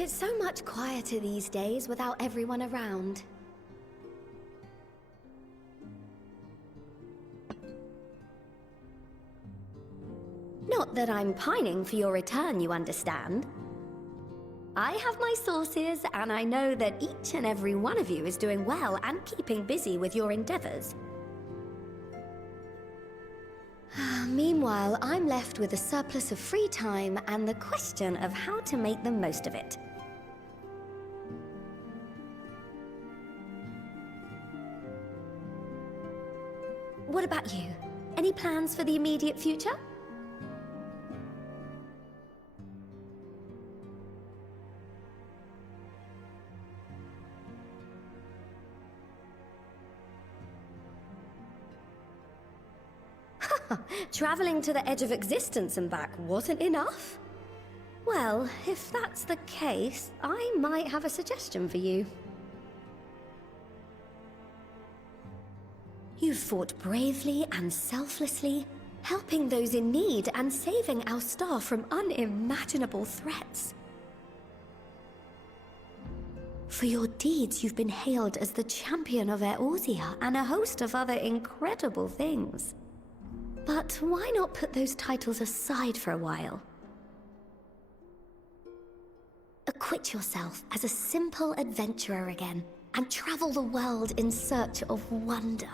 It's so much quieter these days without everyone around. Not that I'm pining for your return, you understand. I have my sources, and I know that each and every one of you is doing well and keeping busy with your endeavors. Meanwhile, I'm left with a surplus of free time and the question of how to make the most of it. What about you? Any plans for the immediate future? Traveling to the edge of existence and back wasn't enough? Well, if that's the case, I might have a suggestion for you. You've fought bravely and selflessly, helping those in need and saving our star from unimaginable threats. For your deeds, you've been hailed as the champion of Eorzea and a host of other incredible things. But why not put those titles aside for a while? Acquit yourself as a simple adventurer again, and travel the world in search of wonder.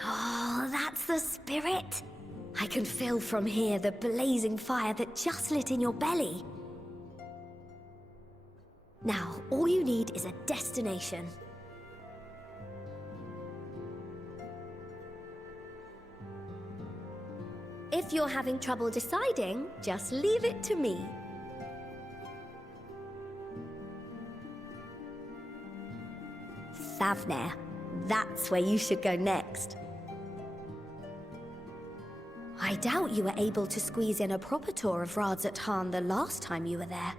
Oh, that's the spirit! I can feel from here the blazing fire that just lit in your belly. Now, all you need is a destination. If you're having trouble deciding, just leave it to me. Thavnair. That's where you should go next. I doubt you were able to squeeze in a proper tour of Radzat the last time you were there.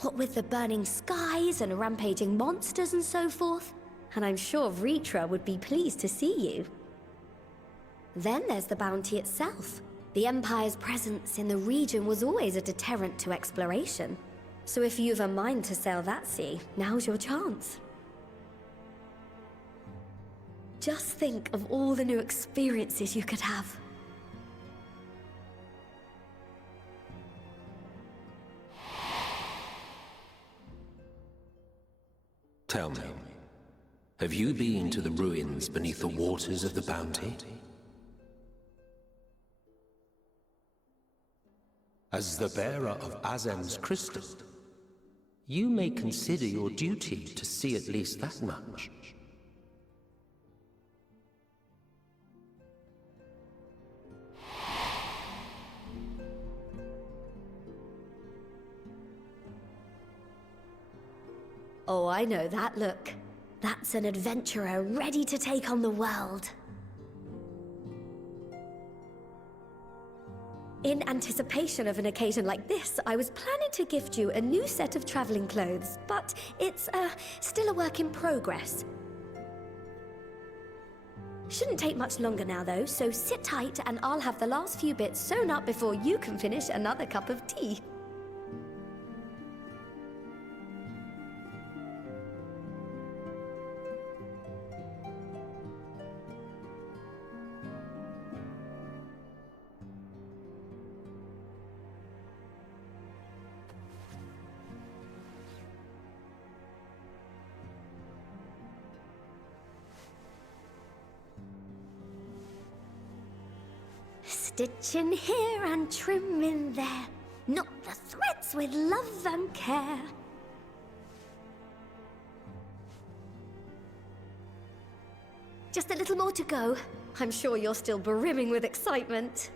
What with the burning skies and rampaging monsters and so forth. And I'm sure Vritra would be pleased to see you. Then there's the bounty itself. The Empire's presence in the region was always a deterrent to exploration. So if you've a mind to sail that sea, now's your chance. Just think of all the new experiences you could have. Tell me, have you been to the ruins beneath the waters of the Bounty? As the bearer of Azem's crystal, you may consider your duty to see at least that much. Oh, I know that look. That's an adventurer ready to take on the world. In anticipation of an occasion like this, I was planning to gift you a new set of traveling clothes, but it's still a work in progress. Shouldn't take much longer now though, so sit tight and I'll have the last few bits sewn up before you can finish another cup of tea. Stitch in here and trim in there. Knot the threads with love and care. Just a little more to go. I'm sure you're still brimming with excitement.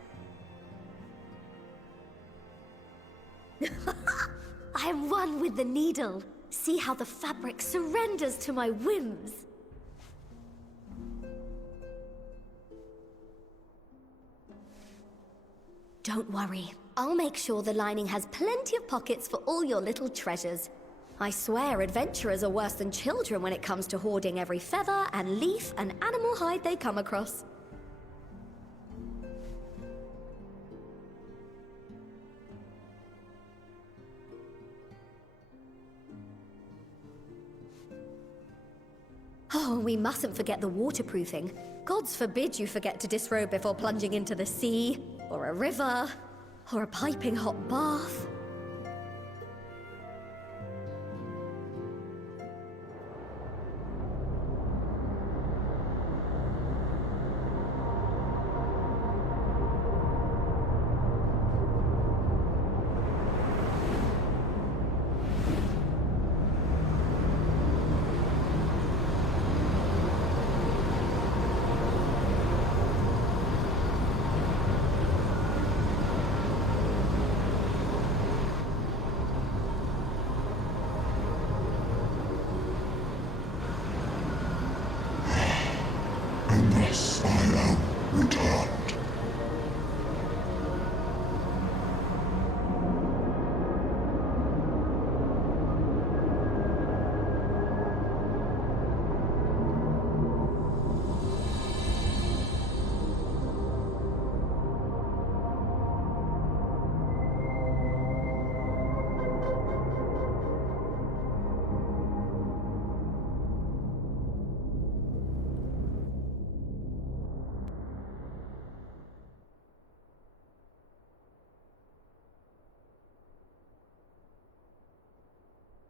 I am one with the needle. See how the fabric surrenders to my whims. Don't worry. I'll make sure the lining has plenty of pockets for all your little treasures. I swear adventurers are worse than children when it comes to hoarding every feather and leaf and animal hide they come across. Oh, we mustn't forget the waterproofing. Gods forbid you forget to disrobe before plunging into the sea, or a river, or a piping hot bath. And thus I am returned.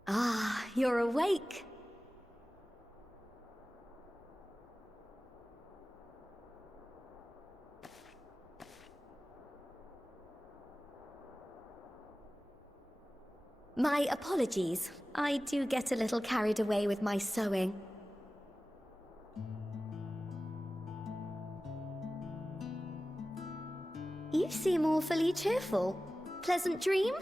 Ah, you're awake. My apologies. I do get a little carried away with my sewing. You seem awfully cheerful. Pleasant dream?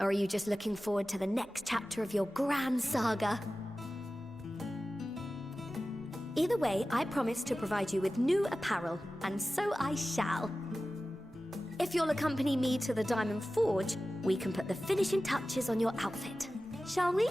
Or are you just looking forward to the next chapter of your grand saga? Either way, I promise to provide you with new apparel, and so I shall. If you'll accompany me to the Diamond Forge, we can put the finishing touches on your outfit. Shall we?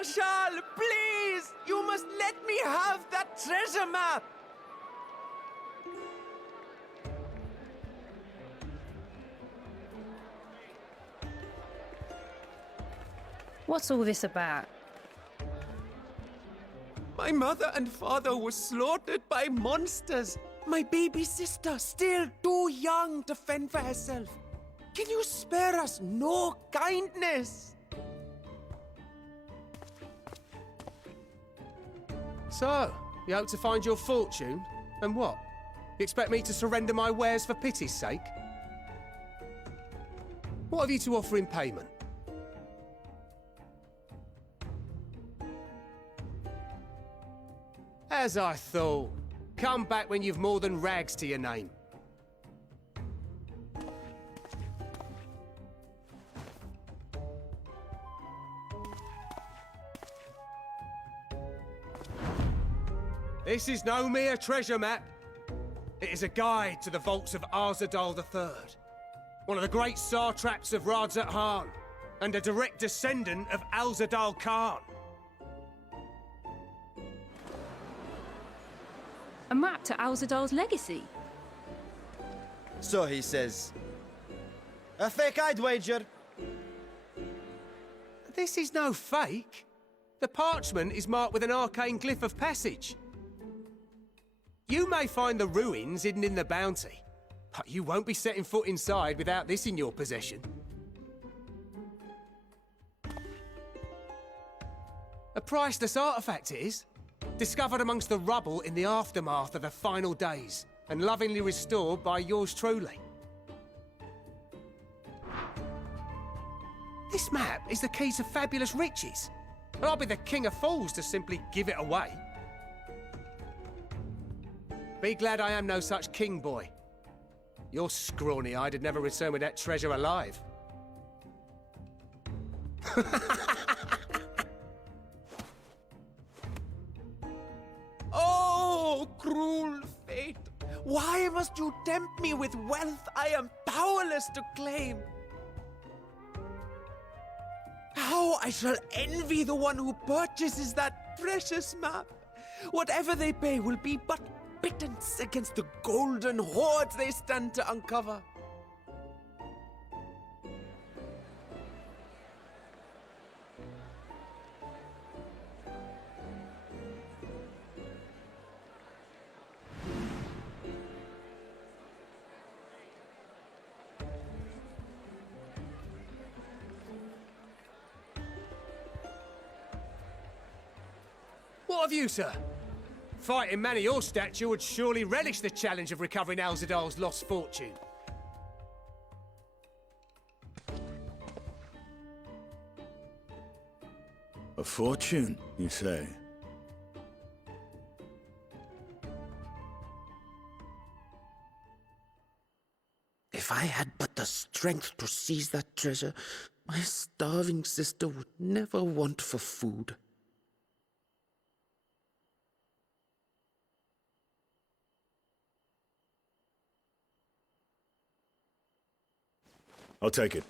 Marshal, please! You must let me have that treasure map! What's all this about? My mother and father were slaughtered by monsters. My baby sister, still too young to fend for herself. Can you spare us no kindness? So, you hope to find your fortune? And what? You expect me to surrender my wares for pity's sake? What have you to offer in payment? As I thought. Come back when you've more than rags to your name. This is no mere treasure map. It is a guide to the vaults of Arzadal III, one of the great satraps of Radzat-Han, and a direct descendant of Alzadal Khan. A map to Alzadal's legacy? So he says. A fake, I'd wager. This is no fake. The parchment is marked with an arcane glyph of passage. You may find the ruins hidden in the bounty, but you won't be setting foot inside without this in your possession. A priceless artifact it is, discovered amongst the rubble in the aftermath of the final days, and lovingly restored by yours truly. This map is the key to fabulous riches, and I'll be the king of fools to simply give it away. Be glad I am no such king, boy. Your scrawny-eyed had never returned with that treasure alive. Oh, cruel fate! Why must you tempt me with wealth I am powerless to claim? How I shall envy the one who purchases that precious map! Whatever they pay will be but pittance against the golden hoards they stand to uncover. What of you, sir? Fighting man of your stature would surely relish the challenge of recovering Alzadal's lost fortune. A fortune, you say? If I had but the strength to seize that treasure, my starving sister would never want for food. I'll take it.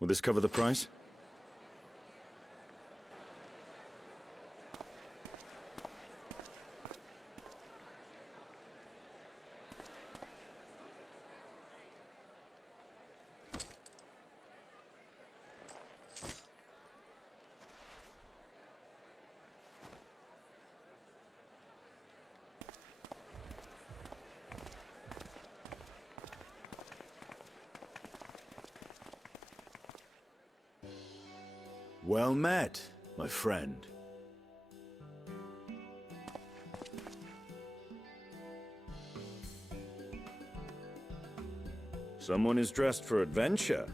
Will this cover the price? Well met, my friend. Someone is dressed for adventure.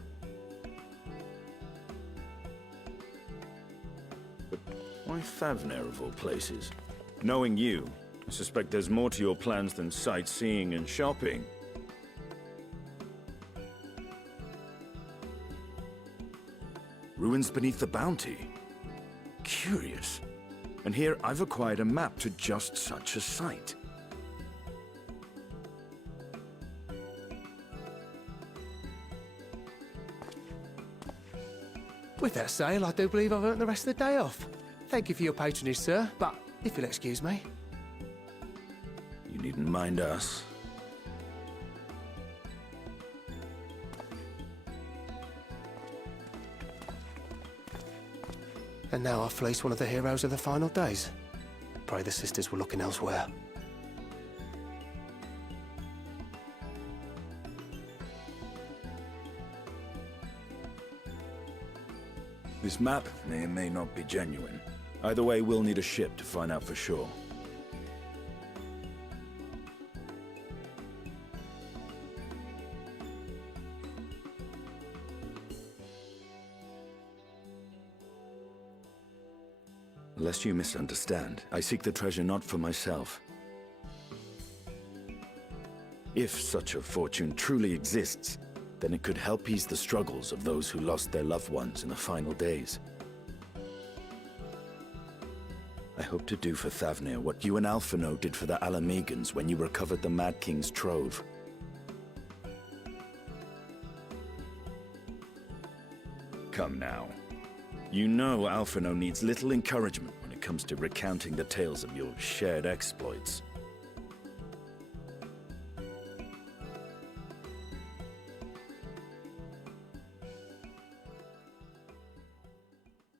But why Favner of all places? Knowing you, I suspect there's more to your plans than sightseeing and shopping. Ruins beneath the bounty. Curious. And here I've acquired a map to just such a site. With that sale, I do believe I've earned the rest of the day off. Thank you for your patronage, sir, but if you'll excuse me. You needn't mind us. And now I fleece one of the heroes of the final days. Pray the sisters were looking elsewhere. This map may or may not be genuine. Either way, we'll need a ship to find out for sure. Lest you misunderstand, I seek the treasure not for myself. If such a fortune truly exists, then it could help ease the struggles of those who lost their loved ones in the final days. I hope to do for Thavnir what you and Alphino did for the Alamegans when you recovered the Mad King's trove. Come now. You know Alphino needs little encouragement when it comes to recounting the tales of your shared exploits.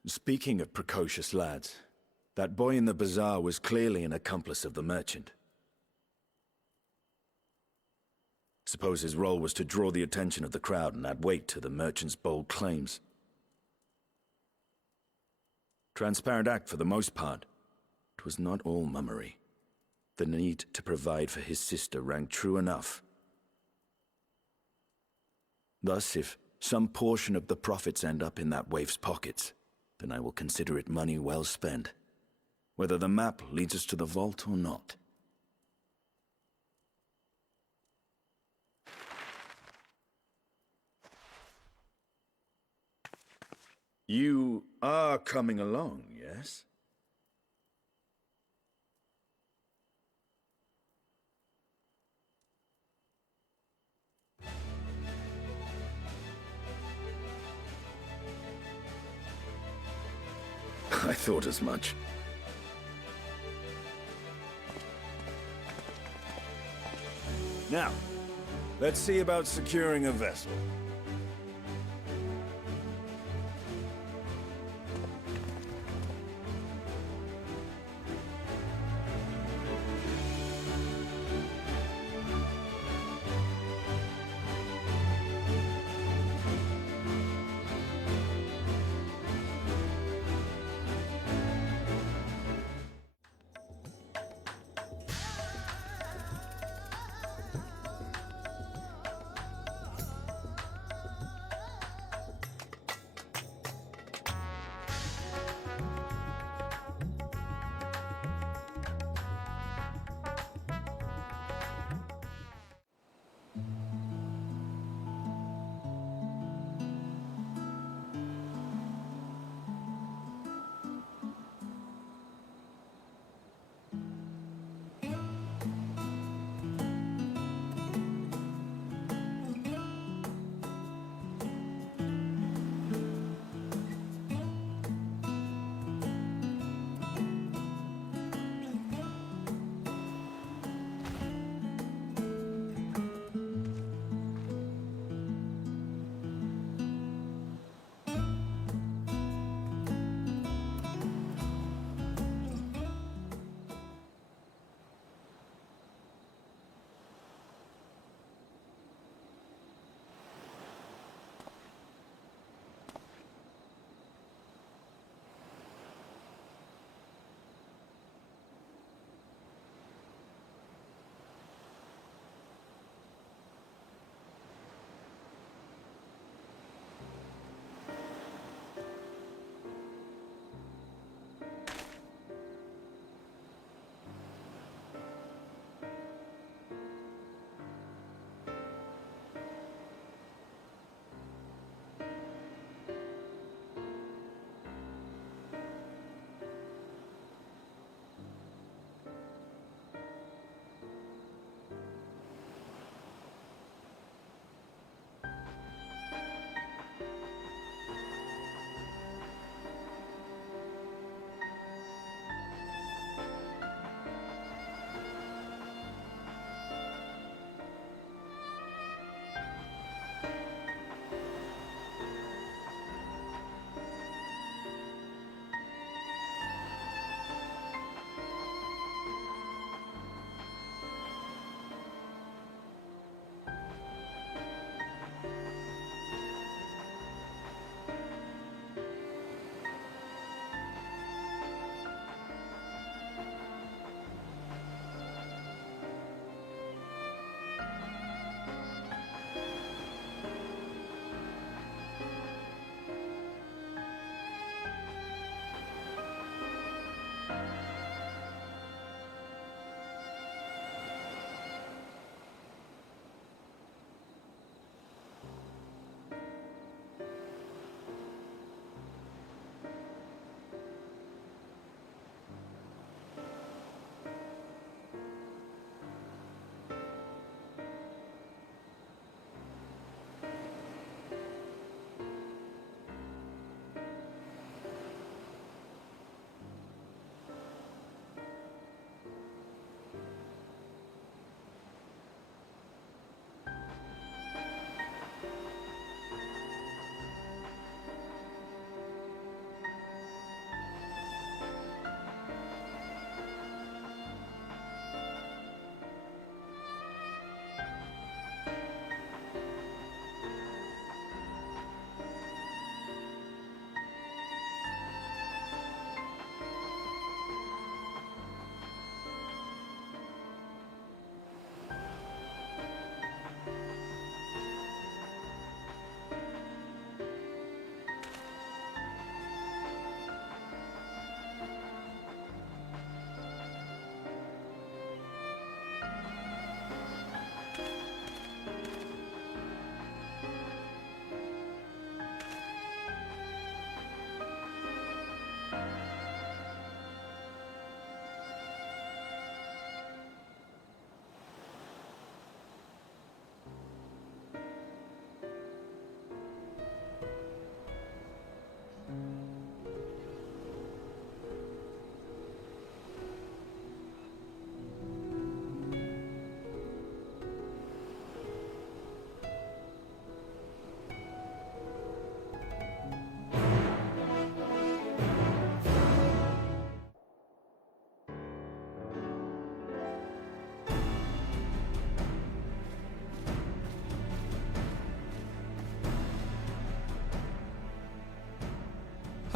Speaking of precocious lads, that boy in the bazaar was clearly an accomplice of the merchant. Suppose his role was to draw the attention of the crowd and add weight to the merchant's bold claims. Transparent act for the most part. It was not all mummery. The need to provide for his sister rang true enough. Thus, if some portion of the profits end up in that waif's pockets, then I will consider it money well spent, whether the map leads us to the vault or not. You are coming along, yes? I thought as much. Now, let's see about securing a vessel.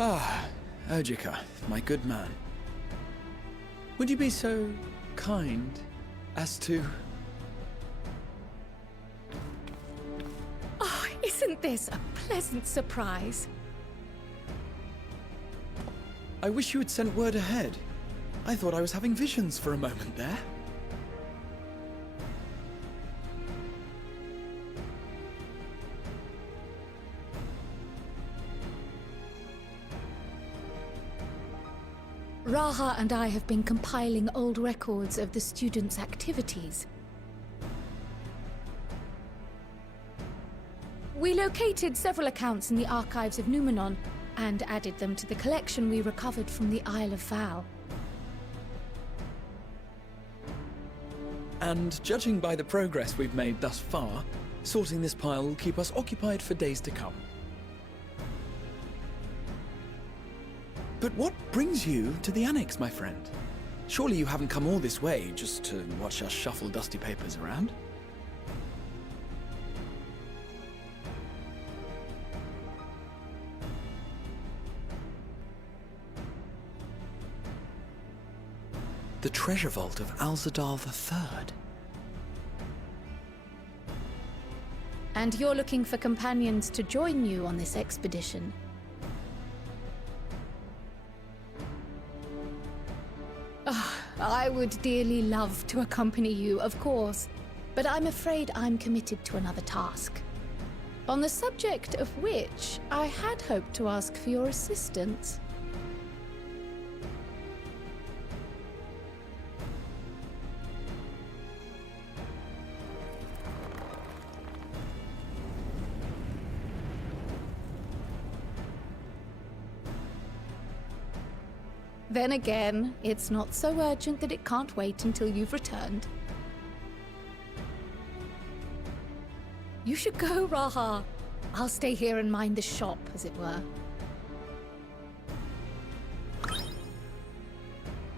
Ah, Urgica, my good man. Would you be so kind as to... Oh, isn't this a pleasant surprise? I wish you had sent word ahead. I thought I was having visions for a moment there. Raha and I have been compiling old records of the students' activities. We located several accounts in the archives of Numenon and added them to the collection we recovered from the Isle of Val. And judging by the progress we've made thus far, sorting this pile will keep us occupied for days to come. But what brings you to the Annex, my friend? Surely you haven't come all this way just to watch us shuffle dusty papers around? The treasure vault of Alzadal III. And you're looking for companions to join you on this expedition. I would dearly love to accompany you, of course, but I'm afraid I'm committed to another task. On the subject of which, I had hoped to ask for your assistance. Then again, it's not so urgent that it can't wait until you've returned. You should go, Raha. I'll stay here and mind the shop, as it were.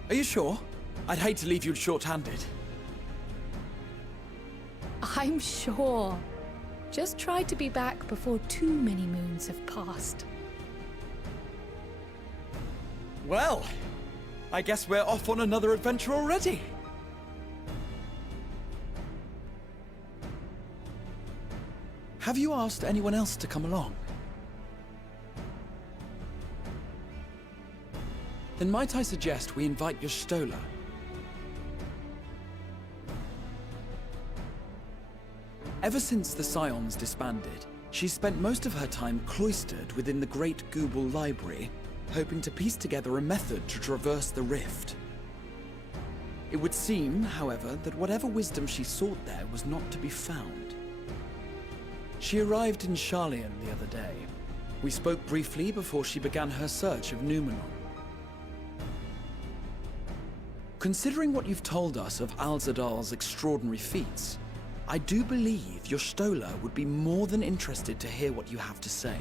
Are you sure? I'd hate to leave you short-handed. I'm sure. Just try to be back before too many moons have passed. Well, I guess we're off on another adventure already. Have you asked anyone else to come along? Then might I suggest we invite your Stola? Ever since the Scions disbanded, she's spent most of her time cloistered within the Great Gooble Library, hoping to piece together a method to traverse the rift. It would seem, however, that whatever wisdom she sought there was not to be found. She arrived in Charlian the other day. We spoke briefly before she began her search of Numenon. Considering what you've told us of Alzadal's extraordinary feats, I do believe your Stola would be more than interested to hear what you have to say.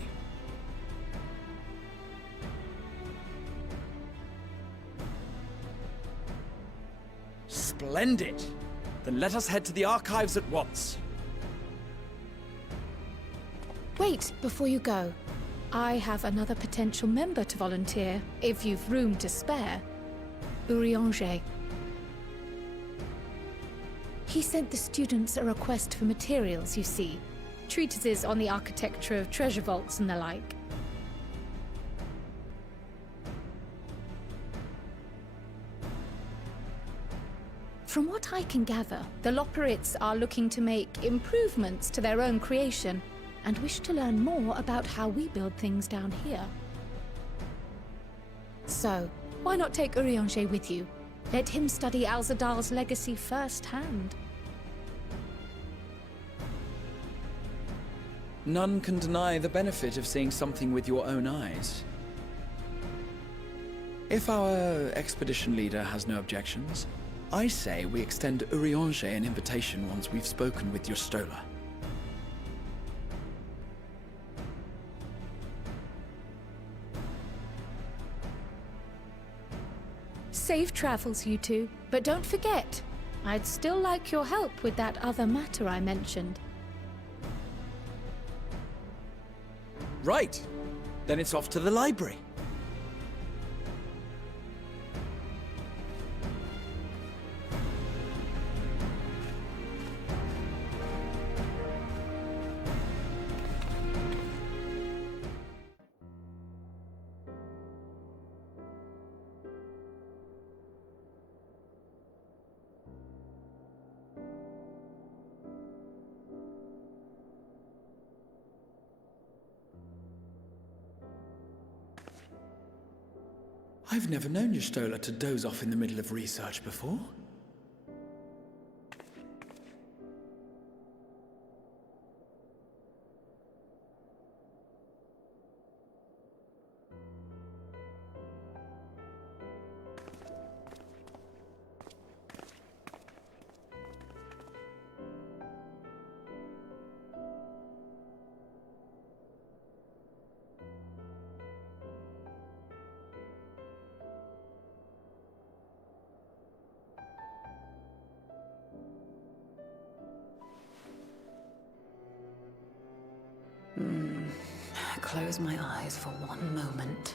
Splendid! Then let us head to the archives at once. Wait, before you go. I have another potential member to volunteer, if you've room to spare. Urianger. He sent the students a request for materials, you see. Treatises on the architecture of treasure vaults and the like. From what I can gather, the Loperites are looking to make improvements to their own creation and wish to learn more about how we build things down here. So, why not take Urianger with you? Let him study Alzadal's legacy firsthand. None can deny the benefit of seeing something with your own eyes. If our expedition leader has no objections, I say we extend Urianger an invitation once we've spoken with your Stola. Safe travels, you two. But don't forget, I'd still like your help with that other matter I mentioned. Right. Then it's off to the library. I've never known Y'shtola to doze off in the middle of research before. Close my eyes for one moment.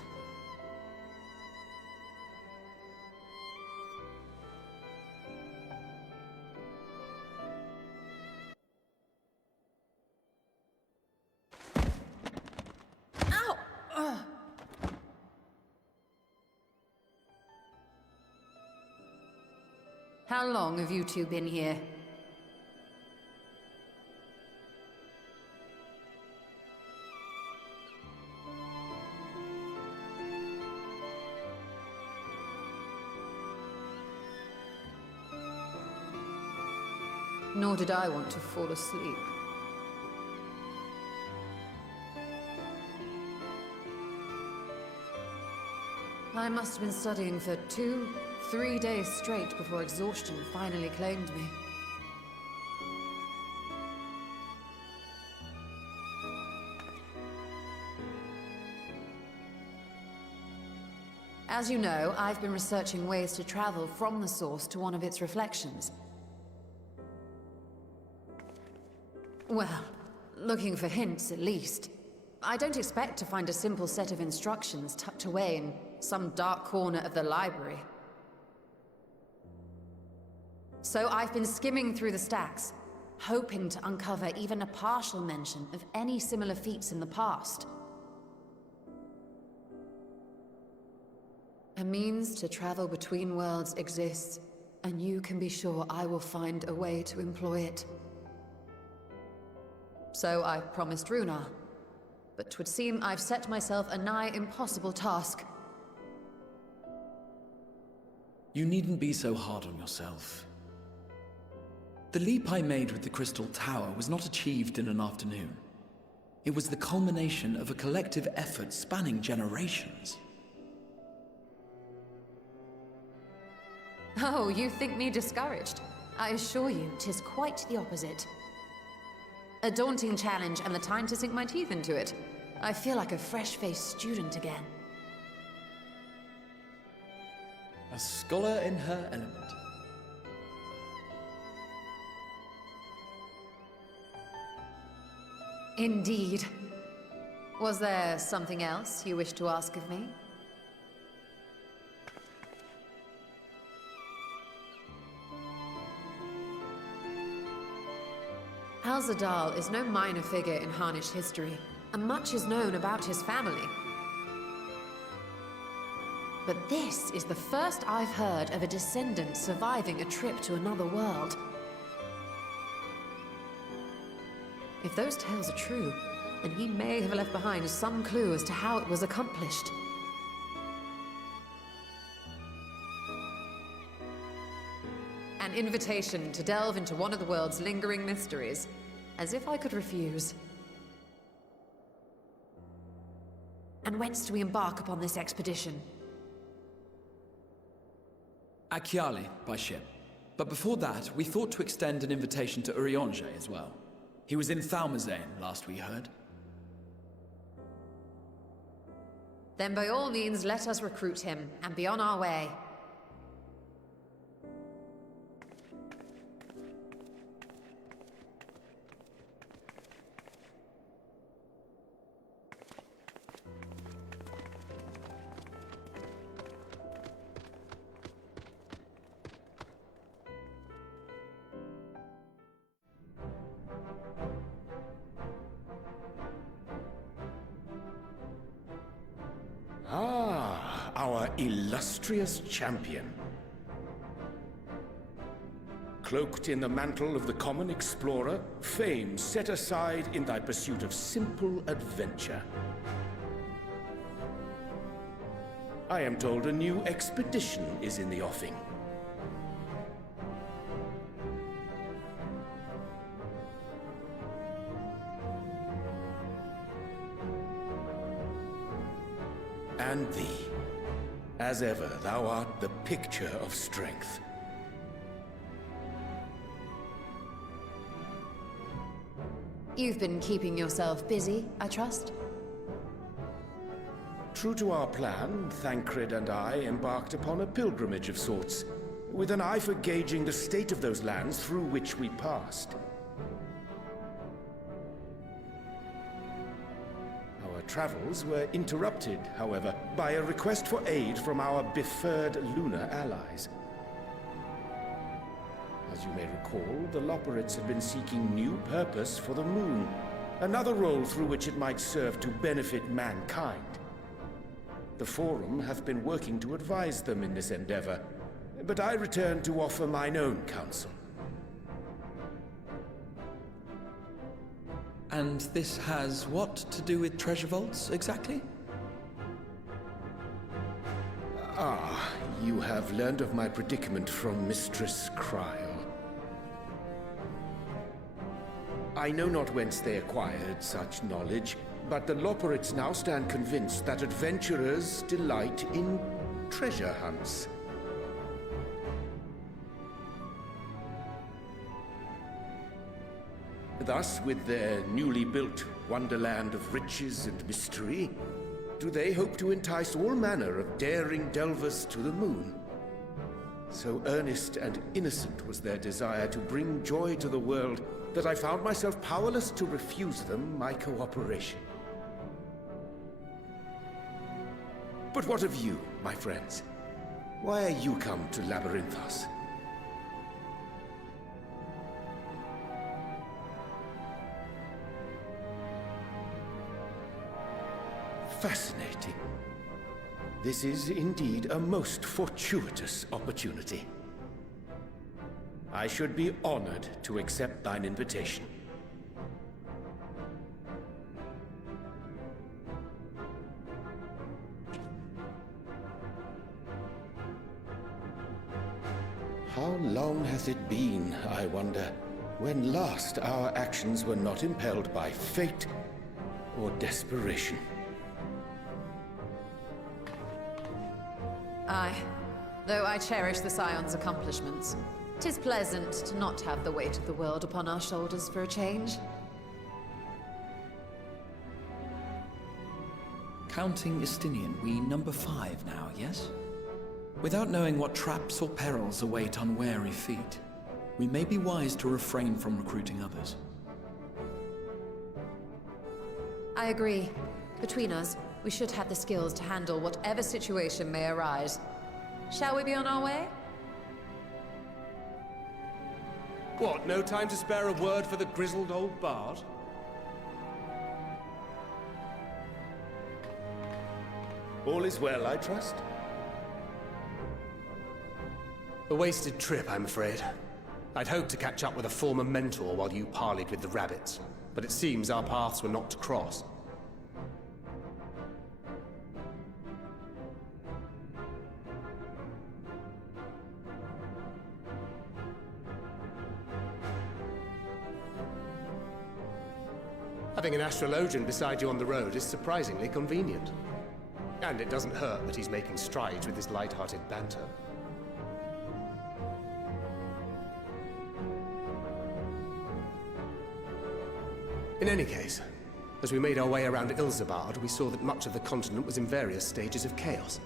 Ow! How long have you two been here? Nor did I want to fall asleep. I must have been studying for 2-3 days straight before exhaustion finally claimed me. As you know, I've been researching ways to travel from the source to one of its reflections. Well, looking for hints at least. I don't expect to find a simple set of instructions tucked away in some dark corner of the library. So I've been skimming through the stacks, hoping to uncover even a partial mention of any similar feats in the past. A means to travel between worlds exists, and you can be sure I will find a way to employ it. So I promised Runar, but 'twould seem I've set myself a nigh impossible task. You needn't be so hard on yourself. The leap I made with the Crystal Tower was not achieved in an afternoon. It was the culmination of a collective effort spanning generations. Oh, you think me discouraged? I assure you, 'tis quite the opposite. A daunting challenge and the time to sink my teeth into it. I feel like a fresh-faced student again. A scholar in her element. Indeed. Was there something else you wish to ask of me? Alzadal is no minor figure in Harnish history, and much is known about his family. But this is the first I've heard of a descendant surviving a trip to another world. If those tales are true, then he may have left behind some clue as to how it was accomplished. An invitation to delve into one of the world's lingering mysteries. As if I could refuse. And whence do we embark upon this expedition? Akyali, by ship. But before that, we thought to extend an invitation to Urianger as well. He was in Thalmazane, last we heard. Then by all means, let us recruit him, and be on our way. Ah, our illustrious champion. Cloaked in the mantle of the common explorer, fame set aside in thy pursuit of simple adventure. I am told a new expedition is in the offing. And thee. As ever, thou art the picture of strength. You've been keeping yourself busy, I trust? True to our plan, Thancred and I embarked upon a pilgrimage of sorts, with an eye for gauging the state of those lands through which we passed. Our travels were interrupted, however, by a request for aid from our befurred lunar allies. As you may recall, the Loperites had been seeking new purpose for the moon, another role through which it might serve to benefit mankind. The Forum hath been working to advise them in this endeavor, but I return to offer mine own counsel. And this has what to do with treasure vaults, exactly? Ah, you have learned of my predicament from Mistress Cryle. I know not whence they acquired such knowledge, but the Loperites now stand convinced that adventurers delight in treasure hunts. Thus, with their newly built wonderland of riches and mystery, do they hope to entice all manner of daring delvers to the moon. So earnest and innocent was their desire to bring joy to the world that I found myself powerless to refuse them my cooperation. But what of you, my friends? Why are you come to Labyrinthos? Fascinating. This is indeed a most fortuitous opportunity. I should be honored to accept thine invitation. How long hath it been, I wonder, when last our actions were not impelled by fate or desperation? Aye. Though I cherish the Scion's accomplishments, 'tis pleasant to not have the weight of the world upon our shoulders for a change. Counting Istinian, we number 5 now, yes? Without knowing what traps or perils await unwary feet, we may be wise to refrain from recruiting others. I agree. Between us, we should have the skills to handle whatever situation may arise. Shall we be on our way? What, no time to spare a word for the grizzled old bard? All is well, I trust? A wasted trip, I'm afraid. I'd hoped to catch up with a former mentor while you parleyed with the rabbits, but it seems our paths were not to cross. Having an astrologian beside you on the road is surprisingly convenient. And it doesn't hurt that he's making strides with his light-hearted banter. In any case, as we made our way around Ilzabard, we saw that much of the continent was in various stages of chaos.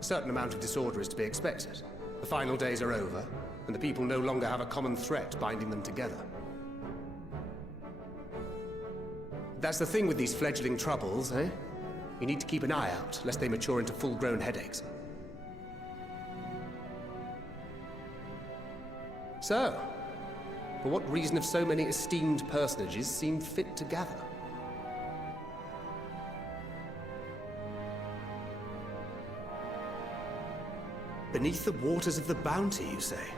A certain amount of disorder is to be expected. The final days are over, and the people no longer have a common threat binding them together. That's the thing with these fledgling troubles, eh? You need to keep an eye out, lest they mature into full-grown headaches. So, for what reason have so many esteemed personages seemed fit to gather? Beneath the waters of the Bounty, you say?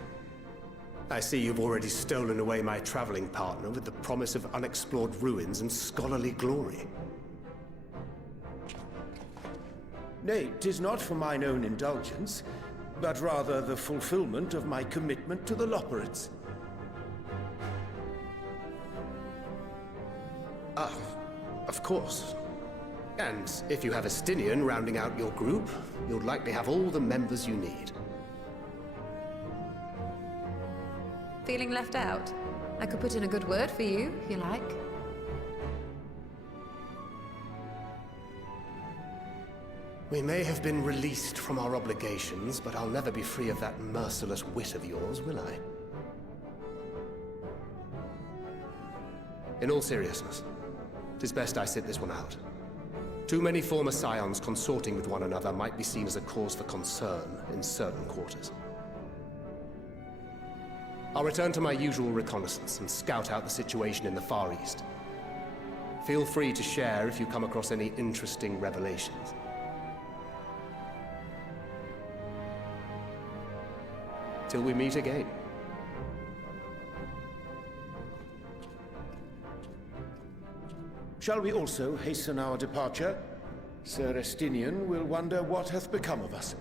I see you've already stolen away my traveling partner with the promise of unexplored ruins and scholarly glory. Nay, 'tis not for mine own indulgence, but rather the fulfillment of my commitment to the Loperids. Ah, of course. And if you have a Stinian rounding out your group, you'll likely have all the members you need. Feeling left out? I could put in a good word for you, if you like. We may have been released from our obligations, but I'll never be free of that merciless wit of yours, will I? In all seriousness, 'tis best I sit this one out. Too many former scions consorting with one another might be seen as a cause for concern in certain quarters. I'll return to my usual reconnaissance and scout out the situation in the Far East. Feel free to share if you come across any interesting revelations. Till we meet again. Shall we also hasten our departure? Sir Estinian will wonder what hath become of us.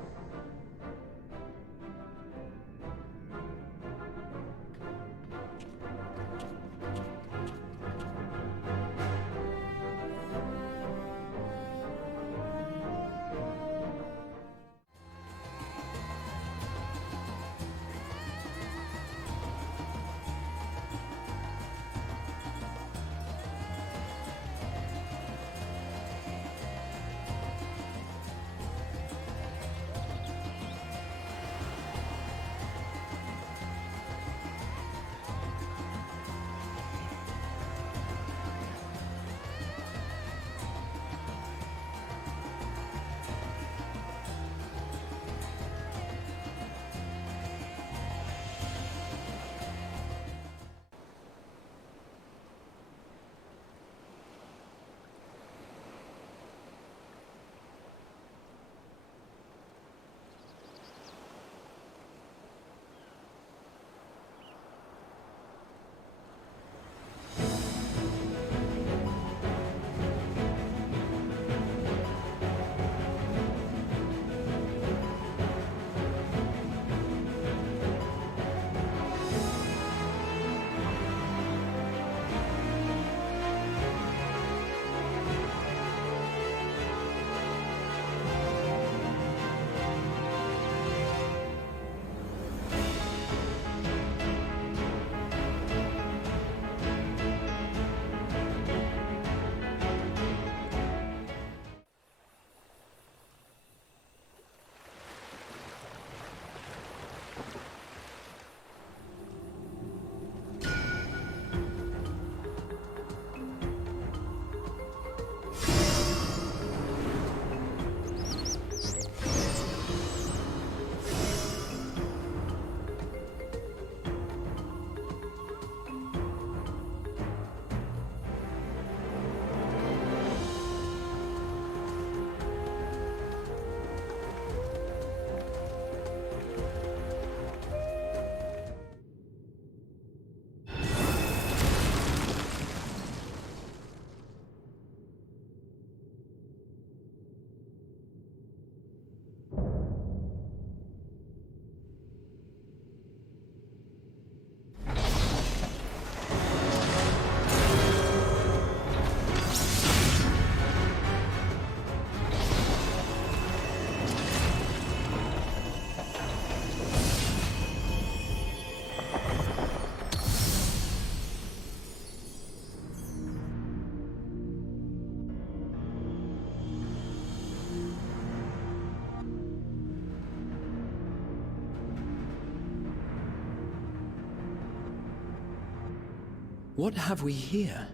What have we here?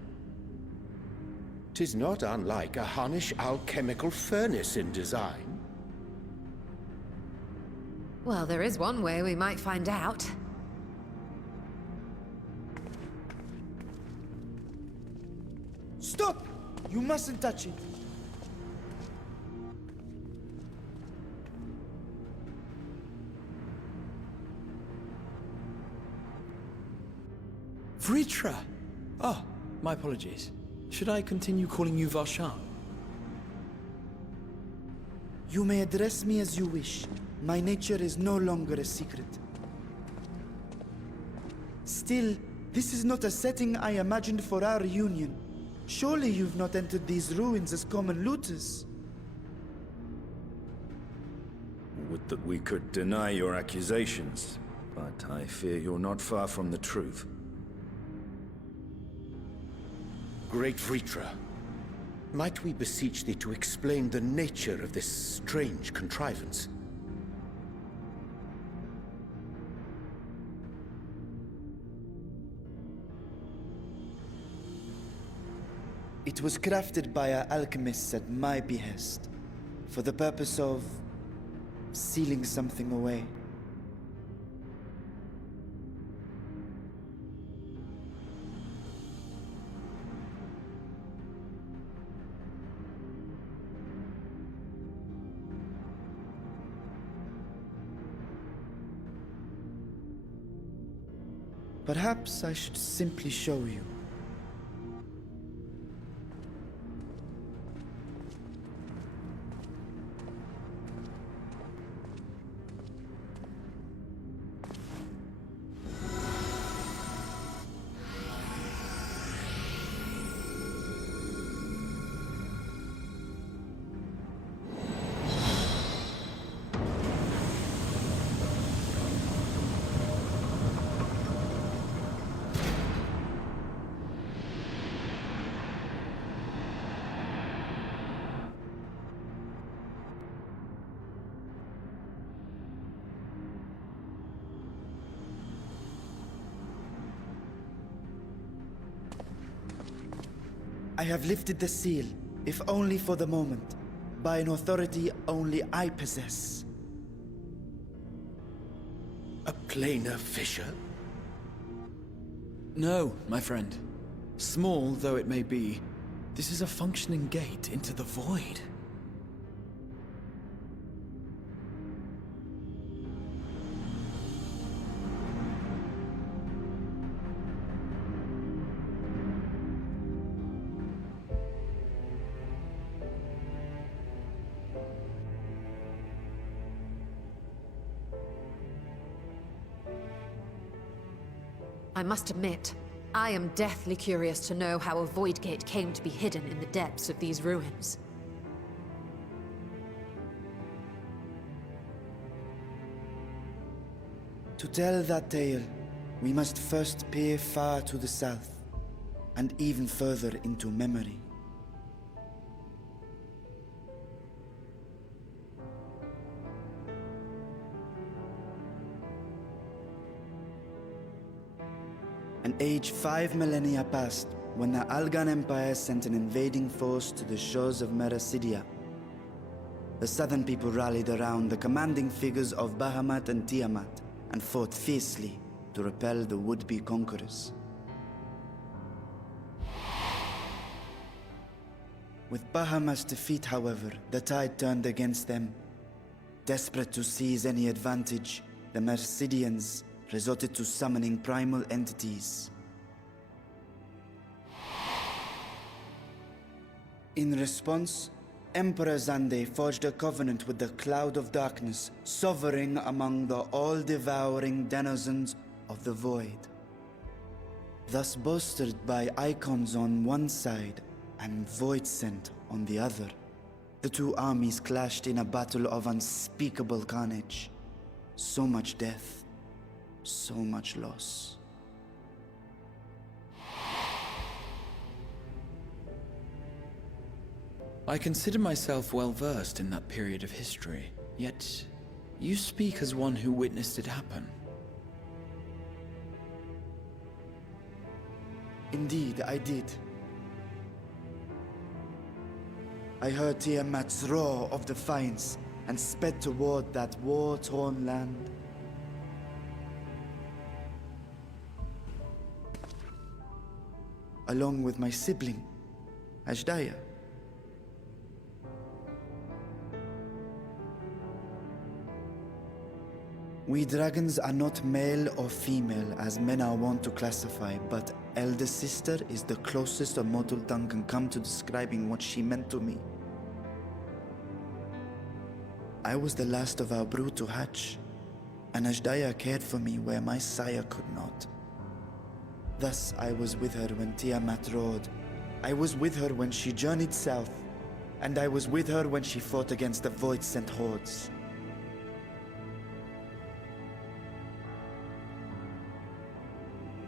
'Tis not unlike a Hunnish alchemical furnace in design. Well, there is one way we might find out. Stop! You mustn't touch it. Vritra! Oh, my apologies. Should I continue calling you Varshan? You may address me as you wish. My nature is no longer a secret. Still, this is not a setting I imagined for our reunion. Surely you've not entered these ruins as common looters. Would that we could deny your accusations, but I fear you're not far from the truth. Great Vritra, might we beseech thee to explain the nature of this strange contrivance? It was crafted by our alchemists at my behest, for the purpose of sealing something away. Perhaps I should simply show you. I have lifted the seal, if only for the moment, by an authority only I possess. A planar fissure? No, my friend. Small though it may be, this is a functioning gate into the void. I must admit, I am deathly curious to know how a void gate came to be hidden in the depths of these ruins. To tell that tale, we must first peer far to the south, and even further into memory. An age 5 millennia passed when the Algan Empire sent an invading force to the shores of Merasidia. The southern people rallied around the commanding figures of Bahamut and Tiamat and fought fiercely to repel the would-be conquerors. With Bahamut's defeat, however, the tide turned against them. Desperate to seize any advantage, the Mercidians resorted to summoning primal entities. In response, Emperor Zande forged a covenant with the Cloud of Darkness, sovereign among the all-devouring denizens of the Void. Thus bolstered by icons on one side and Void Scent on the other, the two armies clashed in a battle of unspeakable carnage. So much death, so much loss. I consider myself well versed in that period of history, yet you speak as one who witnessed it happen. Indeed, I did. I heard Tiamat's roar of defiance and sped toward that war-torn land. Along with my sibling, Ashdaya. We dragons are not male or female as men are wont to classify, but elder sister is the closest a mortal tongue can come to describing what she meant to me. I was the last of our brood to hatch, and Ashdaya cared for me where my sire could not. Thus I was with her when Tiamat roared. I was with her when she journeyed south, and I was with her when she fought against the Void-sent hordes.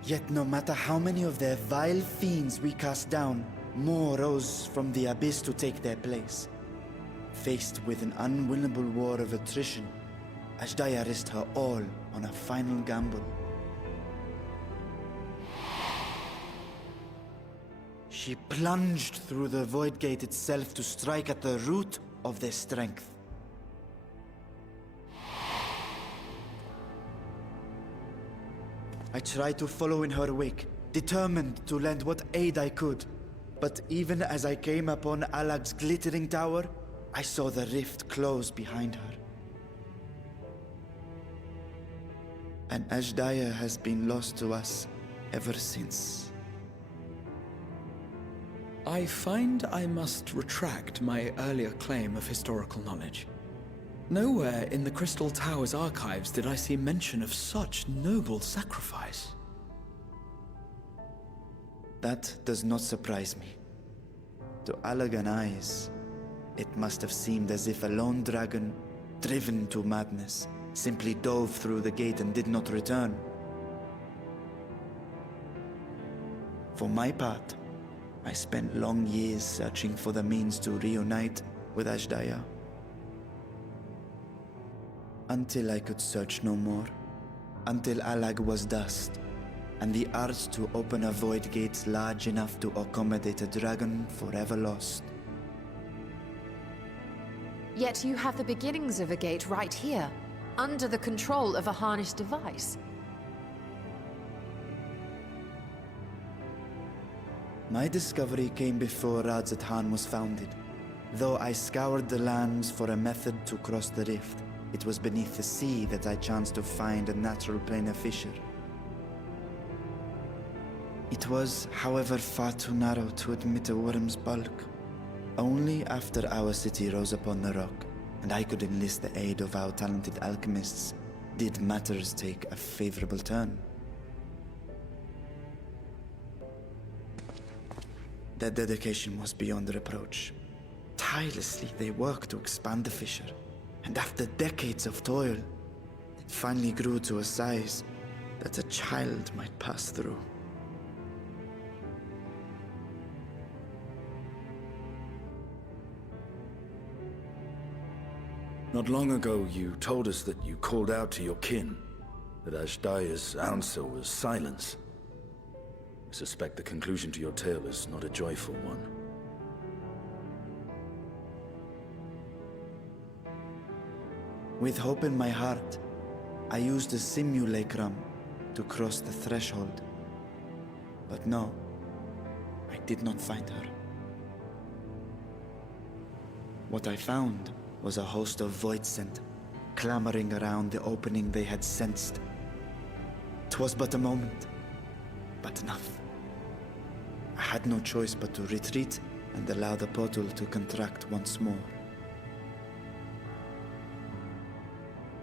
Yet no matter how many of their vile fiends we cast down, more rose from the abyss to take their place. Faced with an unwinnable war of attrition, Ashdaya risked her all on a final gamble. She plunged through the Void Gate itself to strike at the root of their strength. I tried to follow in her wake, determined to lend what aid I could. But even as I came upon Alag's glittering tower, I saw the rift close behind her. And Ashdaya has been lost to us ever since. I find I must retract my earlier claim of historical knowledge. Nowhere in the Crystal Tower's archives did I see mention of such noble sacrifice. That does not surprise me. To Allagan eyes, it must have seemed as if a lone dragon, driven to madness, simply dove through the gate and did not return. For my part, I spent long years searching for the means to reunite with Ashdaya. Until I could search no more. Until Alag was dust, and the art to open a void gate large enough to accommodate a dragon forever lost. Yet you have the beginnings of a gate right here, under the control of a harnessed device. My discovery came before Radzat was founded. Though I scoured the lands for a method to cross the rift, it was beneath the sea that I chanced to find a natural planar fissure. It was, however, far too narrow to admit a worm's bulk. Only after our city rose upon the rock, and I could enlist the aid of our talented alchemists, did matters take a favorable turn. Their dedication was beyond reproach. Tirelessly they worked to expand the fissure, and after decades of toil, it finally grew to a size that a child might pass through. Not long ago, you told us that you called out to your kin, that Ashdaya's answer was silence. I suspect the conclusion to your tale is not a joyful one. With hope in my heart, I used the simulacrum to cross the threshold. But no, I did not find her. What I found was a host of Voidsent, clamoring around the opening they had sensed. 'Twas but a moment, but enough. I had no choice but to retreat and allow the portal to contract once more.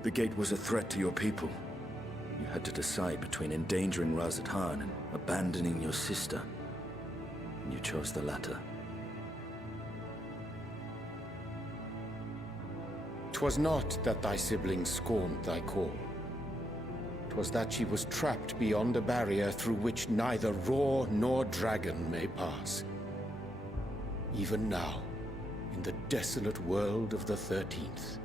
The gate was a threat to your people. You had to decide between endangering Razat and abandoning your sister. You chose the latter. 'Twas not that thy siblings scorned thy call. 'Twas that she was trapped beyond a barrier through which neither roar nor dragon may pass. Even now, in the desolate world of the 13th.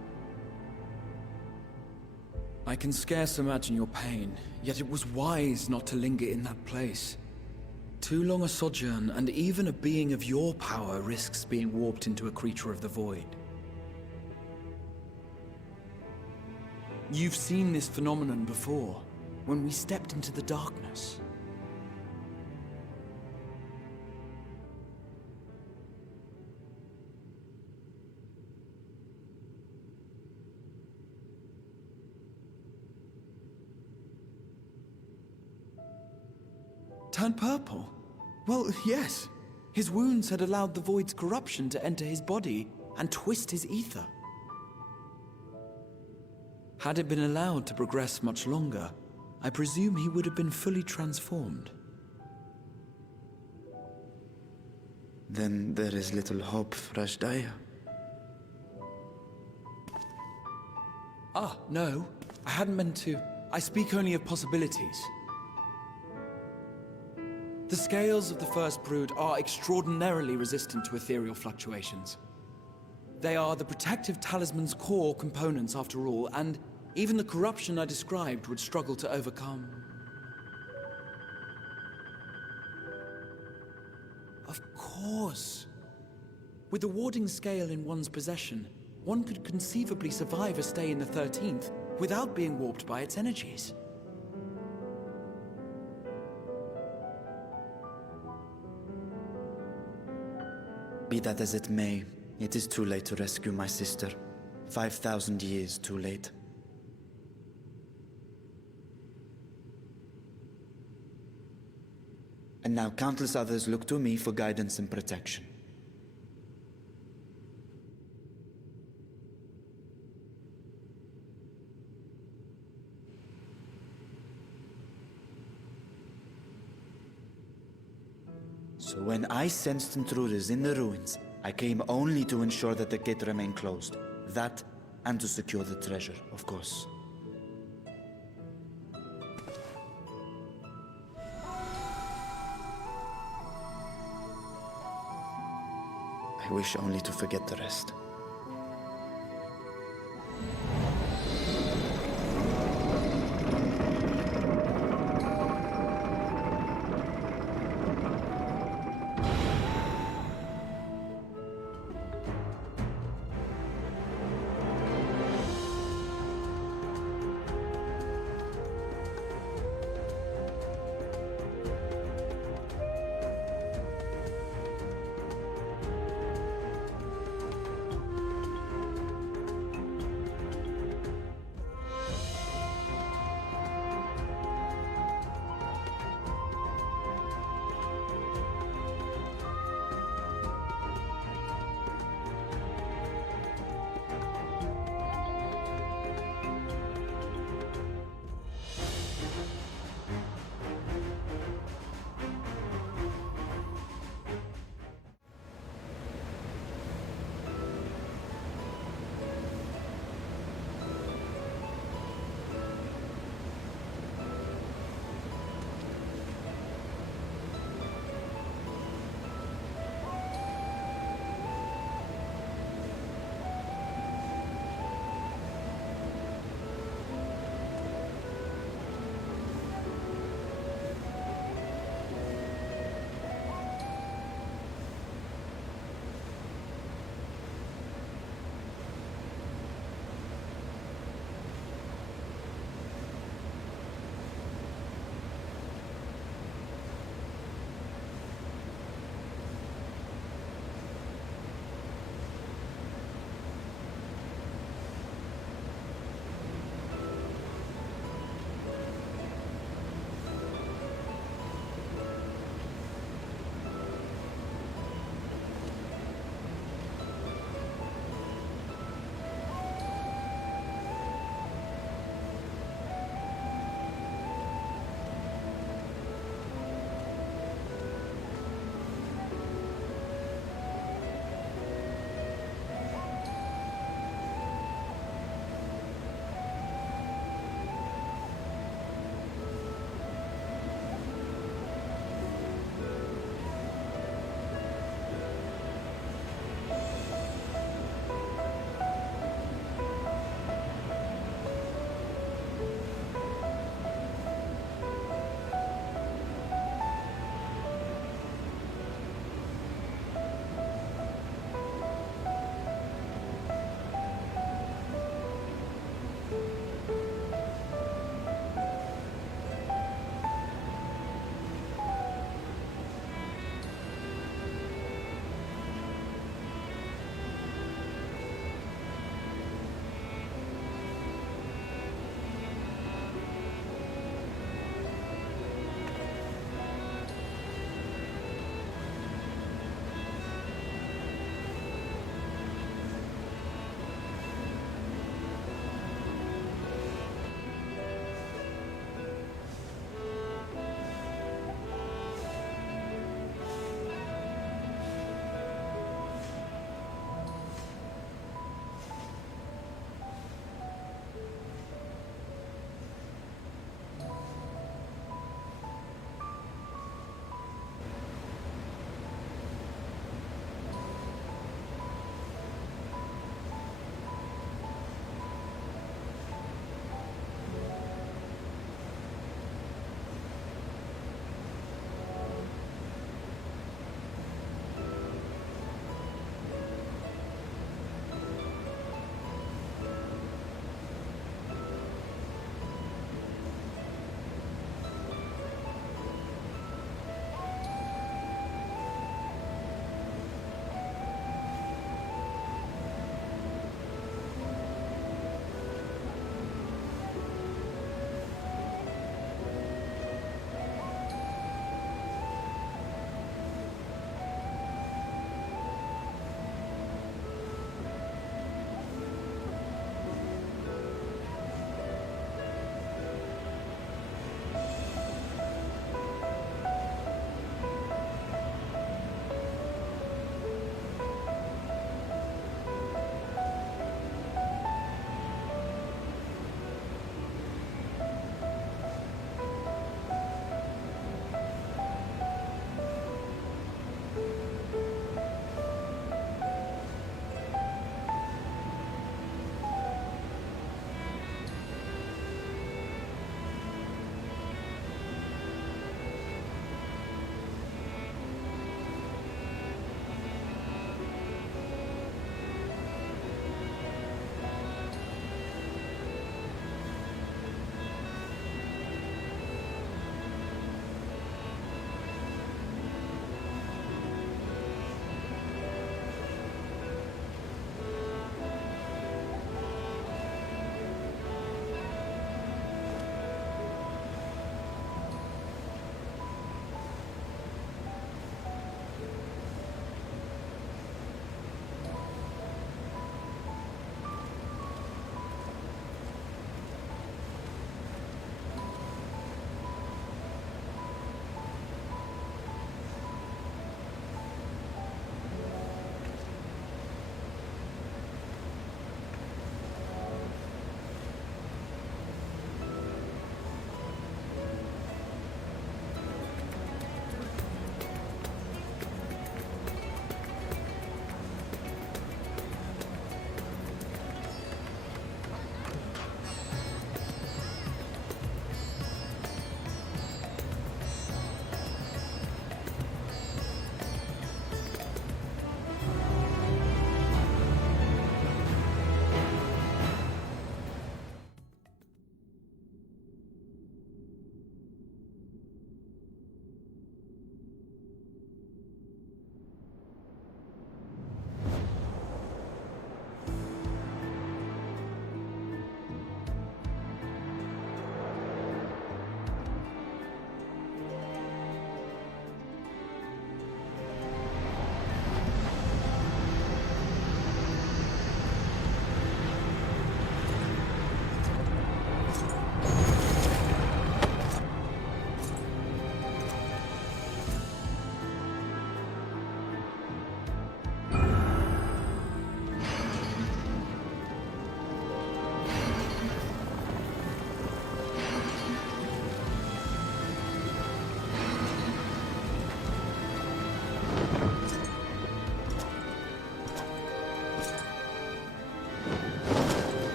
I can scarce imagine your pain, yet it was wise not to linger in that place. Too long a sojourn, and even a being of your power risks being warped into a creature of the void. You've seen this phenomenon before, when we stepped into the darkness. Turned purple? Well, yes. His wounds had allowed the void's corruption to enter his body and twist his ether. Had it been allowed to progress much longer, I presume he would have been fully transformed. Then there is little hope for Ashdaya. Ah, no. I hadn't meant to. I speak only of possibilities. The scales of the First Brood are extraordinarily resistant to ethereal fluctuations. They are the protective talisman's core components after all, and even the corruption I described would struggle to overcome. Of course. With the warding scale in one's possession, one could conceivably survive a stay in the 13th without being warped by its energies. Be that as it may, it is too late to rescue my sister. 5,000 years too late. And now countless others look to me for guidance and protection. So when I sensed intruders in the ruins, I came only to ensure that the gate remained closed. That, and to secure the treasure, of course. I wish only to forget the rest.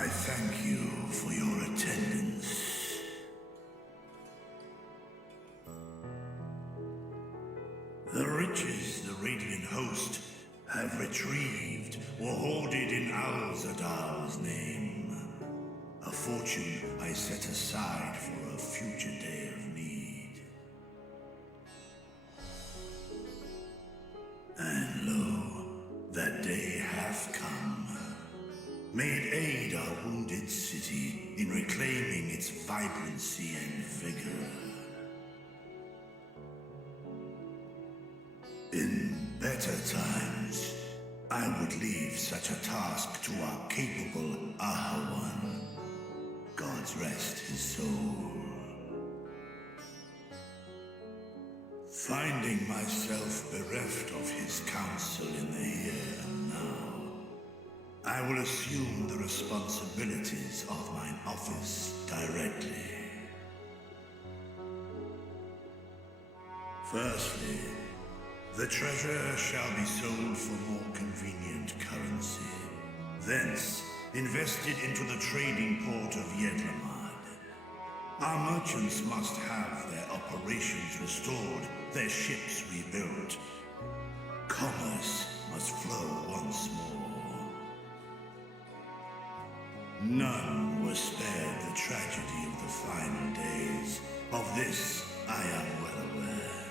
I thank you for your attendance. The riches the Radiant Host have retrieved were hoarded in Alzadal's name. A fortune I set aside for a future day of need. And lo, that day hath come. May it aid our wounded city in reclaiming its vibrancy and vigor. In better times, I would leave such a task to our capable Ahawan. God's rest his soul. Finding myself bereft of his counsel in the here and now, I will assume the responsibilities of mine office directly. Firstly, the treasure shall be sold for more convenient currency. Thence, invested into the trading port of Yedlamad. Our merchants must have their operations restored, their ships rebuilt. Commerce must flow once more. None were spared the tragedy of the final days. Of this, I am well aware.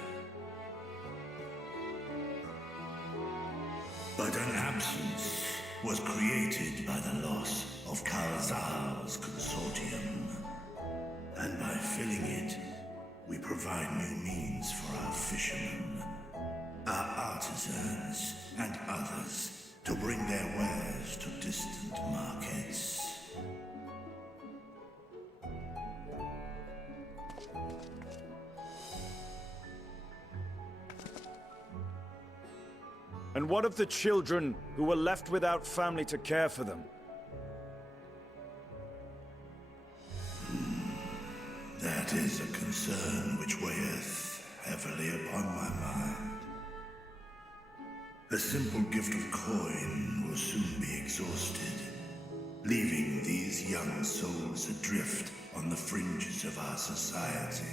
But an absence was created by the loss of Kalzar's consortium. And by filling it, we provide new means for our fishermen, our artisans, and others to bring their wares to distant markets. And what of the children who were left without family to care for them? That is a concern which weigheth heavily upon my mind. A simple gift of coin will soon be exhausted, leaving these young souls adrift on the fringes of our society.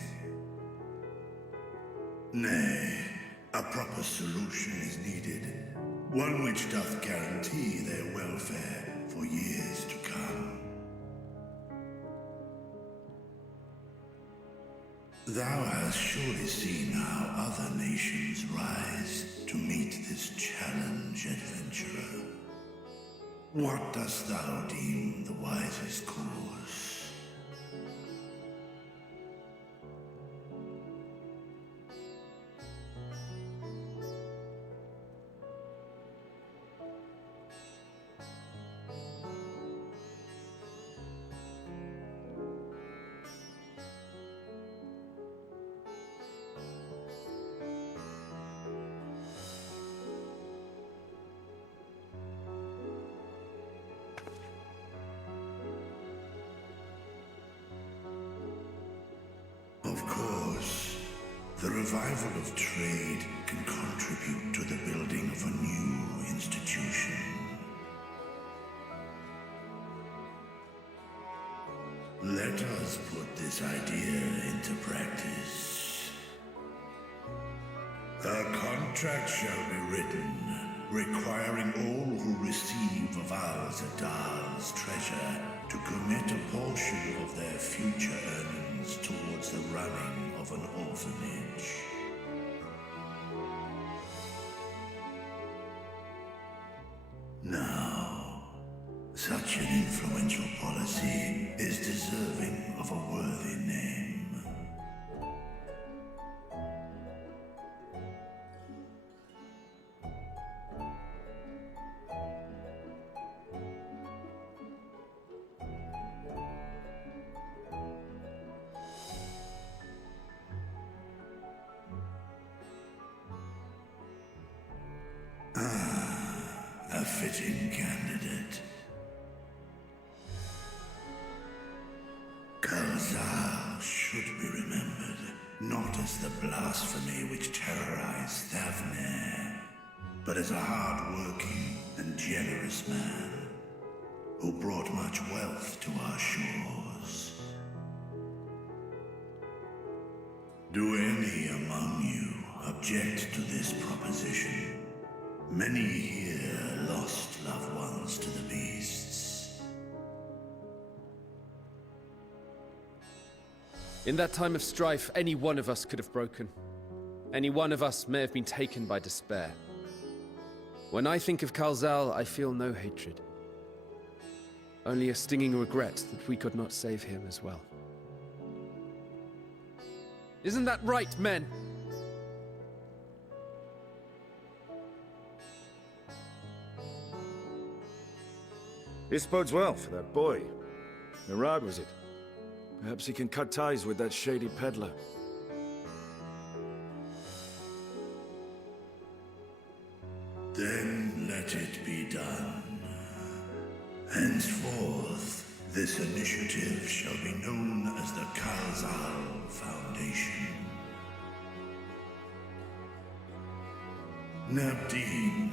Nay, a proper solution is needed, one which doth guarantee their welfare for years to come. Thou hast surely seen how other nations rise to meet this challenge, adventurer. What dost thou deem the wisest course? Of course, the revival of trade can contribute to the building of a new institution. Let us put this idea into practice. A contract shall be written, requiring all who receive of Al-Zadal's treasure to commit a portion of their future earnings towards the running of an orphanage. Now, such an influential policy is deserving of a worthy name. A fitting candidate. Kalzar should be remembered, not as the blasphemy which terrorized Thavner, but as a hard-working and generous man. who brought much wealth to our shores. Do any among you object to this proposition? Many here lost loved ones to the beasts. In that time of strife, any one of us could have broken. Any one of us may have been taken by despair. When I think of Kalzal, I feel no hatred. Only a stinging regret that we could not save him as well. Isn't that right, men? This bodes well for that boy. Mirad, was it? Perhaps he can cut ties with that shady peddler. Then let it be done. Henceforth, this initiative shall be known as the Kalzal Foundation. Nabdeen,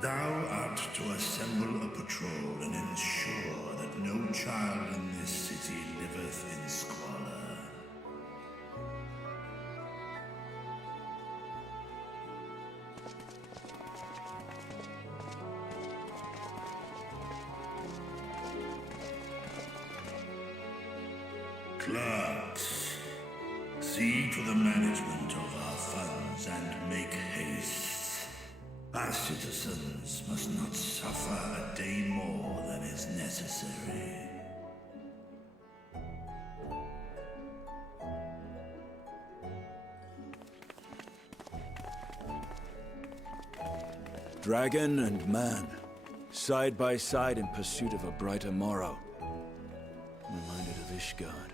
thou art to assemble a patrol and ensure that no child in this city liveth in squalor. Clerks, see to the management of our funds and make haste. Our citizens must not suffer a day more than is necessary. Dragon and man, side by side in pursuit of a brighter morrow. Reminded of Ishgard.